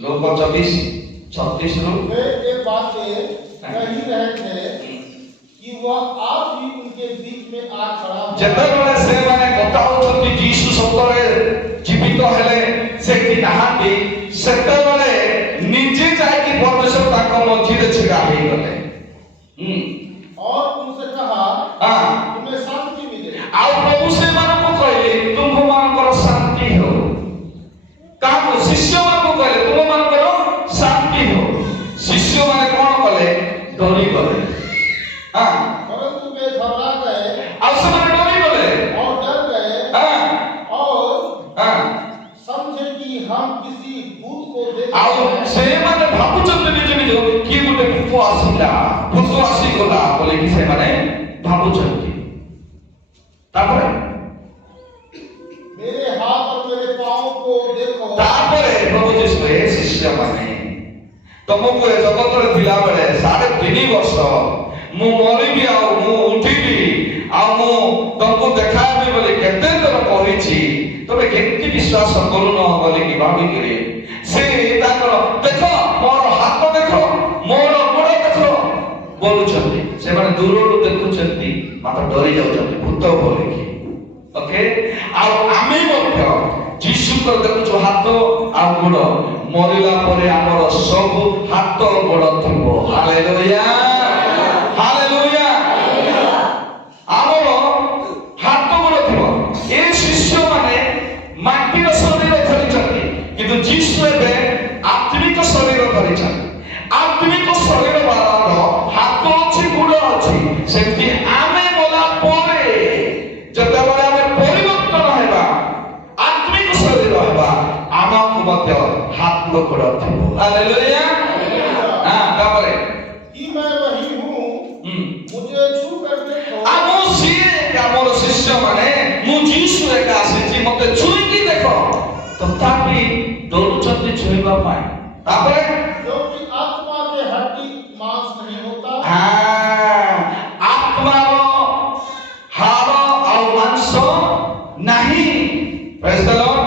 लोक 24:36 वे ये बातें कही रहे थे कि वह आप ही उनके बीच में आ खड़ा हो। जेतेबेले से माने कथा होछंती यीशु सतरे जीवित हेले सेठी नाहांती, सेतेबेले निजे जाय कि परमेश्वर ताको मझिरे छिड़ा हेई गले। और उनसे कहा, तुम्हें शांति मिले। आ प्रभु से मानको कहले तुम मानकर शांति हो। काको शिष्य मानको कहले तुम मानकर शांति हो। ଆଉ ସେମାନେ ଭାବୁଛନ୍ତି ନିଜ ନିଜ କିଏ ଗୋଟେ ଭୂତ ଆସିଲା, ଭୂତ ଆସିଗଲା ବୋଲିକି ସେମାନେ ଭାବୁଛନ୍ତି। ତାପରେ मेरे हाथ और मेरे पाँव को देखो। ତାପରେ ପ୍ରଭୁ ଯୀଶୁ ଏ ଶିଷ୍ୟମାନେ ତମକୁ ଏ ଜଗତରେ ଥିଲାବେଳେ 3.5 ବର୍ଷ ମୁଁ ମରିବି ଆଉ ମୁଁ ଉଠିବି ଆଉ ମୁଁ ତମକୁ ଦେଖାଇବି ବୋଲି କେତେ ଥର କହିଛି, ତମେ କେମିତି ବିଶ୍ୱାସ କରୁନ ବୋଲିକି ଭାବିକିରି ସେ ତାଙ୍କର ଦେଖ ମୋର ହାତ ଦେଖ ମୋର ଗୋଡ଼ ଦେଖ ବୋଲୁଛନ୍ତି। ସେମାନେ ଦୂରରୁ ଦେଖୁଛନ୍ତି ମାତ୍ର ଡରି ଯାଉଛନ୍ତି ଭୂତ ବୋଲିକି। ଓକେ, ଆଉ ଆମେ ମଧ୍ୟ ଯୀଶୁଙ୍କର ଦେଖୁଛୁ ହାତ ଆଉ ଗୋଡ଼, ମରିଲା ପରେ ଆମର ସବୁ ହାତ ଗୋଡ଼ ଥିବ। ହାଲେଲୁୟା ହାଲେଲୁୟା, ଆମର ହାତ ଗୋଡ଼ ଥିବ। ଏ ଶିଷ୍ୟମାନେ ମାଟିର ଶରୀର ଧରିଛନ୍ତି କିନ୍ତୁ ଯୀଶୁ ଏବେ ଆତ୍ମିକ ଶରୀର ଧରିଛନ୍ତି। ଆତ୍ମିକ ଶରୀର ବାଲାର ହାତ ଅଛି ଗୋଡ଼ ଅଛି। ସେମିତି ଆମେ ଗଲା ପରେ ଯେତେବେଳେ ଆମେ ପରିବର୍ତ୍ତନ ହେବା ଆତ୍ମିକ ଶରୀର ହେବା ଆମକୁ ମଧ୍ୟ ହାତ ଗୋଡ଼ ଥିବ। ହାଲେଲୁୟା। ତାପରେ कि मैं वही हूँ, मुझे छू कर देखो। ଆମ ସିଏ ଆମର ଶିଷ୍ୟମାନେ ମୁଁ ଯୀଶୁ ଏକା ଆସିଛି ମତେ ଛୁଇଁକି ଦେଖ, ତଥାପି ଡରୁଛନ୍ତି ଛୁଇଁବା ପାଇଁ। ତାପରେ क्योंकि आत्मा के हड्डी मांस नहीं होता, ଆତ୍ମାର ହାଡ଼ ଆଉ ମାଂସ ନାହିଁ। Praise the Lord।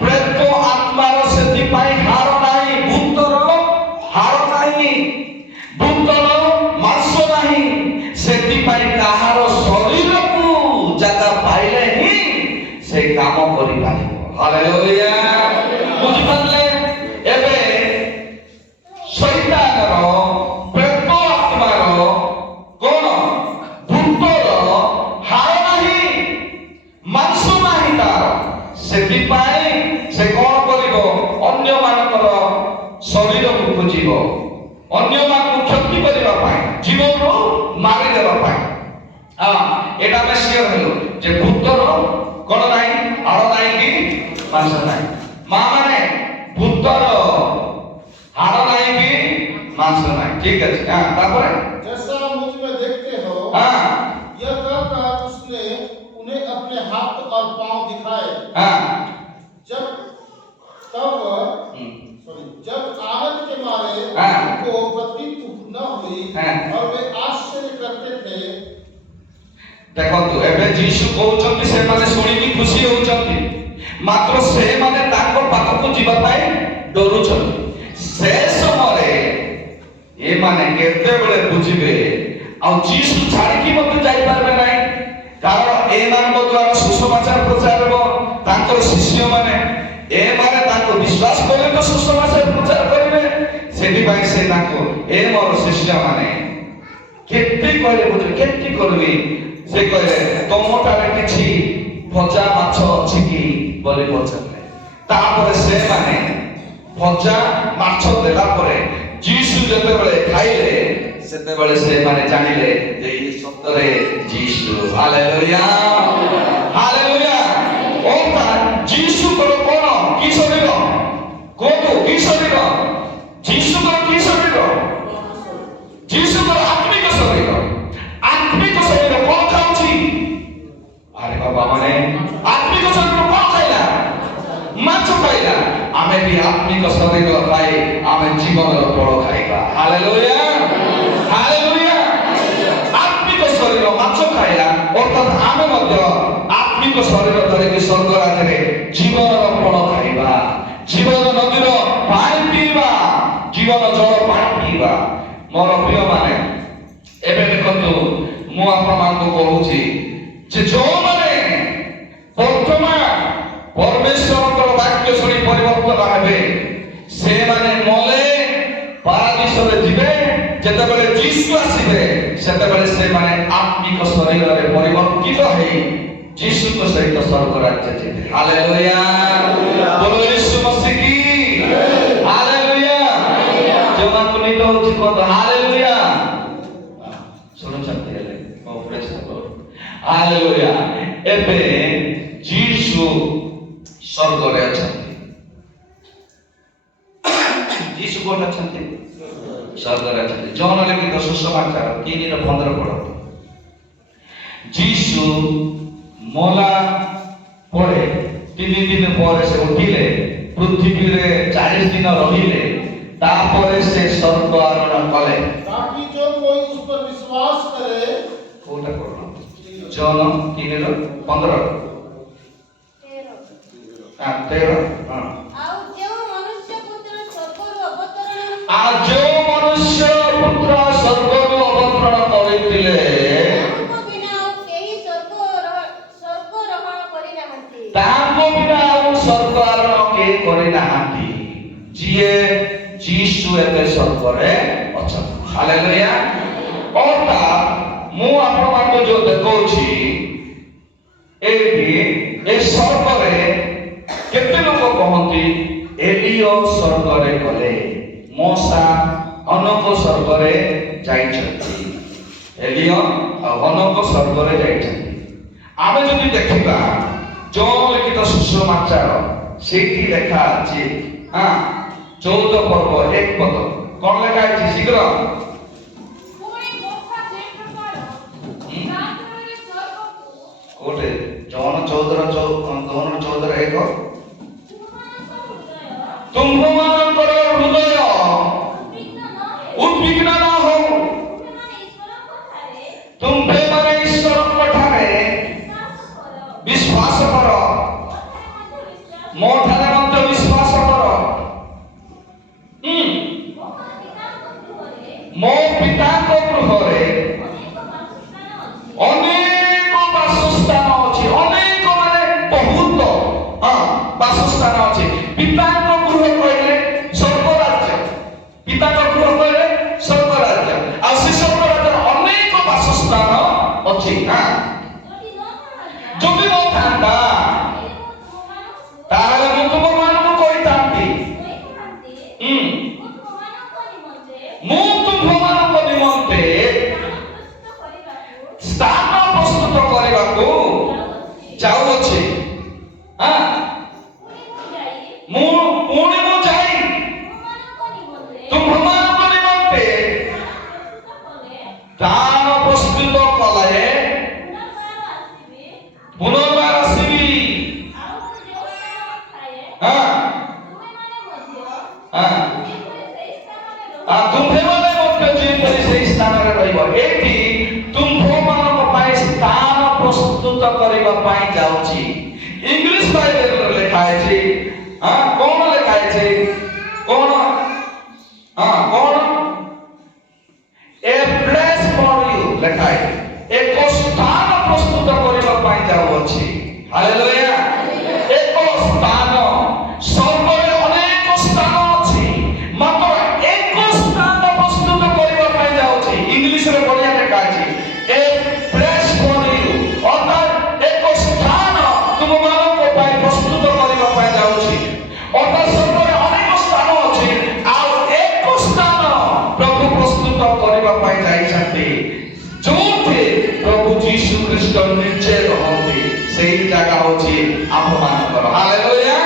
ପ୍ରେତ ଆତ୍ମାର ସେଥିପାଇଁ ହାଡ଼ ନାହିଁ, ଭୂତର ହାଡ଼ ନାହିଁ, ଭୂତର ମାଂସ ନାହିଁ। ସେଥିପାଇଁ କାହାର ଶରୀରକୁ ଜାଗା ପାଇଲେ ହିଁ ସେ କାମ କରିପାରିବ। ହାଲେଲୁୟା, ବୁଝିପାରିଲେ? ଏବେ ଶୈତାନର ପ୍ରେତ ଆତ୍ମାର କଣ ଭୂତର ହାଡ଼ ନାହିଁ, ମାଂସ ନାହିଁ ତାର। ସେଥିପାଇଁ ସେ କଣ କରିବ? ଅନ୍ୟମାନଙ୍କର ଶରୀରକୁ ଖୋଜିବ, ଅନ୍ୟମାନଙ୍କୁ କ୍ଷତି କରିବା ପାଇଁ, ଜୀବନରୁ ମାରିଦେବା ପାଇଁ। ଏଇଟା ଆମେ ସିଓର ହେଲୁ ଯେ ଭୂତର କଣ ନାହିଁ, ହାଡ଼ ନାହିଁ କି ମାଂସ ନାହିଁ। ମା ମାନେ ଭୂତର ହାଡ଼ ନାହିଁ କି ମାଂସ ନାହିଁ। ଠିକ ଅଛି। ତାପରେ जैसा मुझ में देखते हो। यह कहकर उसने उन्हें अपने हाथ और पांव दिखाए। जब आनंद के मारे उनको प्रतीत न हुई और वे आश्चर्य करते थे। ଦେଖନ୍ତୁ ଏବେ ଯୀଶୁ କହୁଛନ୍ତି, ସେମାନେ ଶୁଣିକି ଖୁସି ହଉଛନ୍ତି ମାତ୍ର ସେମାନେ ତାଙ୍କ ପାଖକୁ ଯିବା ପାଇଁ ଡରୁଛନ୍ତି। ସେ ସମୟରେ ଏମାନେ କେତେବେଳେ ବୁଝିବେ ଆଉ ଯୀଶୁ ଛାଡ଼ିକି ମଧ୍ୟ ଯାଇପାରିବେ ନାହିଁ, କାରଣ ଏମାନଙ୍କ ଦ୍ୱାରା ସୁସମାଚାର ପ୍ରଚାର ହେବ। ତାଙ୍କର ଶିଷ୍ୟମାନେ ଏମାନେ ତାଙ୍କୁ ବିଶ୍ୱାସ କଲେ ତ ସୁସମାଚାର ପ୍ରଚାର କରିବେ। ସେଥିପାଇଁ ସେ ତାଙ୍କୁ ମୋର ଶିଷ୍ୟମାନେ କେତେ କହିଲେ ବୁଝିବେ, କେମିତି କରିବେ? ସେ କହିଲେ ତମଠାରେ କିଛି ଭଜା ମାଛ ଅଛି କି ବୋଲି ପଚାରିଲେ। ତାପରେ ସେମାନେ ଭଜା ମାଛ ଦେଲା ପରେ ଯୀଶୁ ଯେତେବେଳେ ଖାଇଲେ ସେତେବେଳେ ସେମାନେ ଜାଣିଲେ ଯେ ଇଏ ସତରେ ଯୀଶୁ। Hallelujah hallelujah. ଯୀଶୁଙ୍କର କଣ କି ଶରୀର କୁହନ୍ତୁ? କି ଶରୀର? ଯୀଶୁଙ୍କର କି ଶରୀର? ଯୀଶୁଙ୍କର ଆତ୍ମିକ ଶରୀର। ଆତ୍ମିକ ଶରୀର କଣ ଖାଉଛି? ଆରେ ବାବା ମାନେ ଆତ୍ମିକ ଶରୀର କଣ ଖାଇଲା? ମାଛ ଖାଇଲା। ଆମେ ବି ଆତ୍ମିକ ଶରୀର ଖାଇ ଆମେ ଜୀବନର ଫଳ ଖାଇବା। Hallelujah hallelujah. ଆତ୍ମିକ ଶରୀର ମାଛ ଖାଇଲା ଅର୍ଥାତ୍ ଆମେ ମଧ୍ୟ ଆତ୍ମିକ ଶରୀର ଧରିକି ସ୍ୱର୍ଗ ରାଜ୍ୟରେ ଜୀବନର ଫଳ ଖାଇବା, ଜୀବନ ନଦୀର ପାଣି ପିଇବା, ଜୀବନ ଜଳ ପାଣି ପିଇବା। ମୋର ପ୍ରିୟମାନେ ଏବେ ଦେଖନ୍ତୁ, ମୁଁ ଆପଣମାନଙ୍କୁ କହୁଛି ଯେ ଯେଉଁମାନେ ବର୍ତ୍ତମାନ ପରମେଶ୍ୱରଙ୍କର ବାକ୍ୟ ଶୁଣି ପରିବର୍ତ୍ତନ ହେବେ ସେମାନେ ମଲେ ପାରାଦୀସରେ ଯିବେ। ଯେତେବେଳେ ଯୀଶୁ ଆସିବେ ସେତେବେଳେ ସେମାନେ ଆତ୍ମିକ ଶରୀରରେ ପରିବର୍ତ୍ତିତ ହେଇ ଯୀଶୁଙ୍କ ସହିତ ସ୍ୱର୍ଗ ରାଜ୍ୟ ଯିବେ। ହାଲେଲୁୟା ବୋଲୋ ଯୀଶୁ ମସିହ କି ହାଲେଲୁୟା। ଯେଉଁମାନଙ୍କୁ ନିଦ ହଉଛି କହନ୍ତୁ ହାଲେଲୁୟା। ଶୁଣୁଛନ୍ତି ହେଲେ ହାଲେଲୁୟା। ଏବେ ଯୀଶୁ ସ୍ୱର୍ଗରେ ଅଛନ୍ତି। ଯୀଶୁ କୋଉଠି ଅଛନ୍ତି? ସ୍ୱର୍ଗରେ ଅଛନ୍ତି। ଜହନ ଲିଖିତ ସୁସମାଚାର 3:15 ପଢନ୍ତୁ। ଯୀଶୁ ମଲା ପରେ 3 ଦିନ ପରେ ସେ ଉଠିଲେ, ପୃଥିବୀରେ 40 ଦିନ ରହିଲେ, ତାପରେ ସେ ସ୍ୱର୍ଗ ଆରୋହଣ କଲେ। ताकि जो कोई उस पर विश्वास करे କୋଉଟା ପଢନ୍ତୁ? ଜହନ 3:15 13 ହଁ। ଆଉ ଯେଉଁ ମନୁଷ୍ୟ ପୁତ୍ର ସ୍ୱର୍ଗରୁ ଅବତରଣ ଆଉ ଯେଉଁ ମନୁଷ୍ୟ ପୁତ୍ର ସ୍ୱର୍ଗରୁ ଅବତରଣ କରିଥିଲେ, ତାଙ୍କ ବିନା ଆଉ କେହି ସ୍ୱର୍ଗାରୋହଣ କରିନାହାନ୍ତି। ତାଙ୍କ ବିନା ଆଉ ସ୍ୱର୍ଗ ଆରୋହଣ କେହି କରିନାହାନ୍ତି। ଯିଏ ଯୀଶୁ ଏବେ ସ୍ୱର୍ଗରେ ଅଛନ୍ତି। ହାଲେଲୁୟା। ଅର୍ଥାତ୍ ମୁଁ ଆପଣମାନଙ୍କୁ ଯୋଉ ଦେଖଉଛି ଏଇଠି ଏ ସ୍ୱର୍ଗରେ କେତେ ଲୋକ କହନ୍ତି ଏଲିଓ ସ୍ୱର୍ଗରେ ଗଲେ, ମୋସା ଅନକ ସ୍ୱର୍ଗରେ ଯାଇଛନ୍ତି। ଏଲିଓ ଆଉ ଅନକ ସ୍ୱର୍ଗରେ ଯାଇଛନ୍ତି। ଆମେ ଯଦି ଦେଖିବା ଜହନ ଲିଖିତ ସୁସମାଚାର, ସେଇଠି ଲେଖା ଅଛି 14 ପର୍ବ 1 ପଦ। କଣ ଲେଖା ଅଛି? ଶୀଘ୍ର କୋଉଠି? ଜହନ 14:1 ତୁମ୍ଭମାନଙ୍କର ହୃଦୟ ଉଦ୍ବିଗ୍ନ ନ ହଉ, ତୁମ୍ଭେମାନେ ଈଶ୍ୱରଙ୍କ ଠାରେ ବିଶ୍ୱାସ କର, ମୋ ଠାରେ ମଧ୍ୟ ବିଶ୍ୱାସ କର। ମୋ ପିତାଙ୍କ ଗୃହରେ ଅନେକ ବାସସ୍ଥାନ ଅଛି। ଅନେକ ମାନେ ବହୁତ ବାସସ୍ଥାନ ଅଛି। ପିତାଙ୍କ ଗୃହ କହିଲେ ସ୍ୱର୍ଗ ରାଜ୍ୟ। ପିତାଙ୍କ ଗୃହ କହିଲେ ସ୍ୱର୍ଗ ରାଜ୍ୟ। ଆଉ ସେ ସ୍ୱର୍ଗ ରାଜ୍ୟର ଅନେକ ବାସସ୍ଥାନ ଅଛି। ଯଦି ନଥାନ୍ତା ତାହେଲେ ମୁଁ ତୁମମାନଙ୍କୁ କହିଥାନ୍ତି, ମୁଁ ତୁମମାନଙ୍କ ନିମନ୍ତେ ସ୍ଥାନ ପ୍ରସ୍ତୁତ କରିବାକୁ ଯାଉଅଛି। ମୁଁ ଯାଇ ତୁମମାନଙ୍କ ନିମନ୍ତେ ସ୍ଥାନ ପ୍ରସ୍ତୁତ କଲେ ପୁନର୍ବାର ଆସିବି। ତୁମ୍ଭେମାନେ ମଧ୍ୟ ଯେପରି ସେହି ସ୍ଥାନରେ ରହିବ। ଏଇଠି ତୁମ୍ଭମାନଙ୍କ ପାଇଁ ସ୍ଥାନ ପ୍ରସ୍ତୁତ କରିବା ପାଇଁ ଯାଉଛି। ଇଂଲିଶ ବାଇବେଲରେ ଲେଖା ହେଇଛି, କଣ ଲେଖା ହେଇଛି? କଣ? ଏ ପ୍ଲେସ୍ ଫର୍ ୟୁ ଲେଖା ହେଇଛି। ଏକ ସ୍ଥାନ ପ୍ରସ୍ତୁତ କରିବା ପାଇଁ ଯାଉଅଛି। ହାଲେଲୁୟା। ଏକ ସ୍ଥାନ। ସ୍ୱର୍ଗରେ ଅନେକ ସ୍ଥାନ ଅଛି, ମାତ୍ର ଏକ ସ୍ଥାନ ପ୍ରସ୍ତୁତ କରିବା ପାଇଁ ଯାଉଛି। ଇଂଲିଶରେ ବଢିଆ ଲେଖା ଅଛି, ଏ ପ୍ଲେସ୍ ଫର୍ ୟୁ, ଅର୍ଥାତ୍ ଏକ ସ୍ଥାନ ତୁମମାନଙ୍କ ପାଇଁ ପ୍ରସ୍ତୁତ କରିବା ପାଇଁ ଯାଉଛି। ଅର୍ଥାତ୍ ସ୍ୱର୍ଗରେ ଅନେକ ସ୍ଥାନ ଅଛି, ଆଉ ଏକ ସ୍ଥାନ ପ୍ରଭୁ ପ୍ରସ୍ତୁତ କରିବା ପାଇଁ ଯାଇଛନ୍ତି। ଯୋଉଠି ପ୍ରଭୁ ଯୀଶୁ ଖ୍ରୀଷ୍ଟ ନିଜେ ରହନ୍ତି, ସେଇ ଜାଗା ହଉଛି ଆମମାନଙ୍କର। ହାଲେଲୁୟା।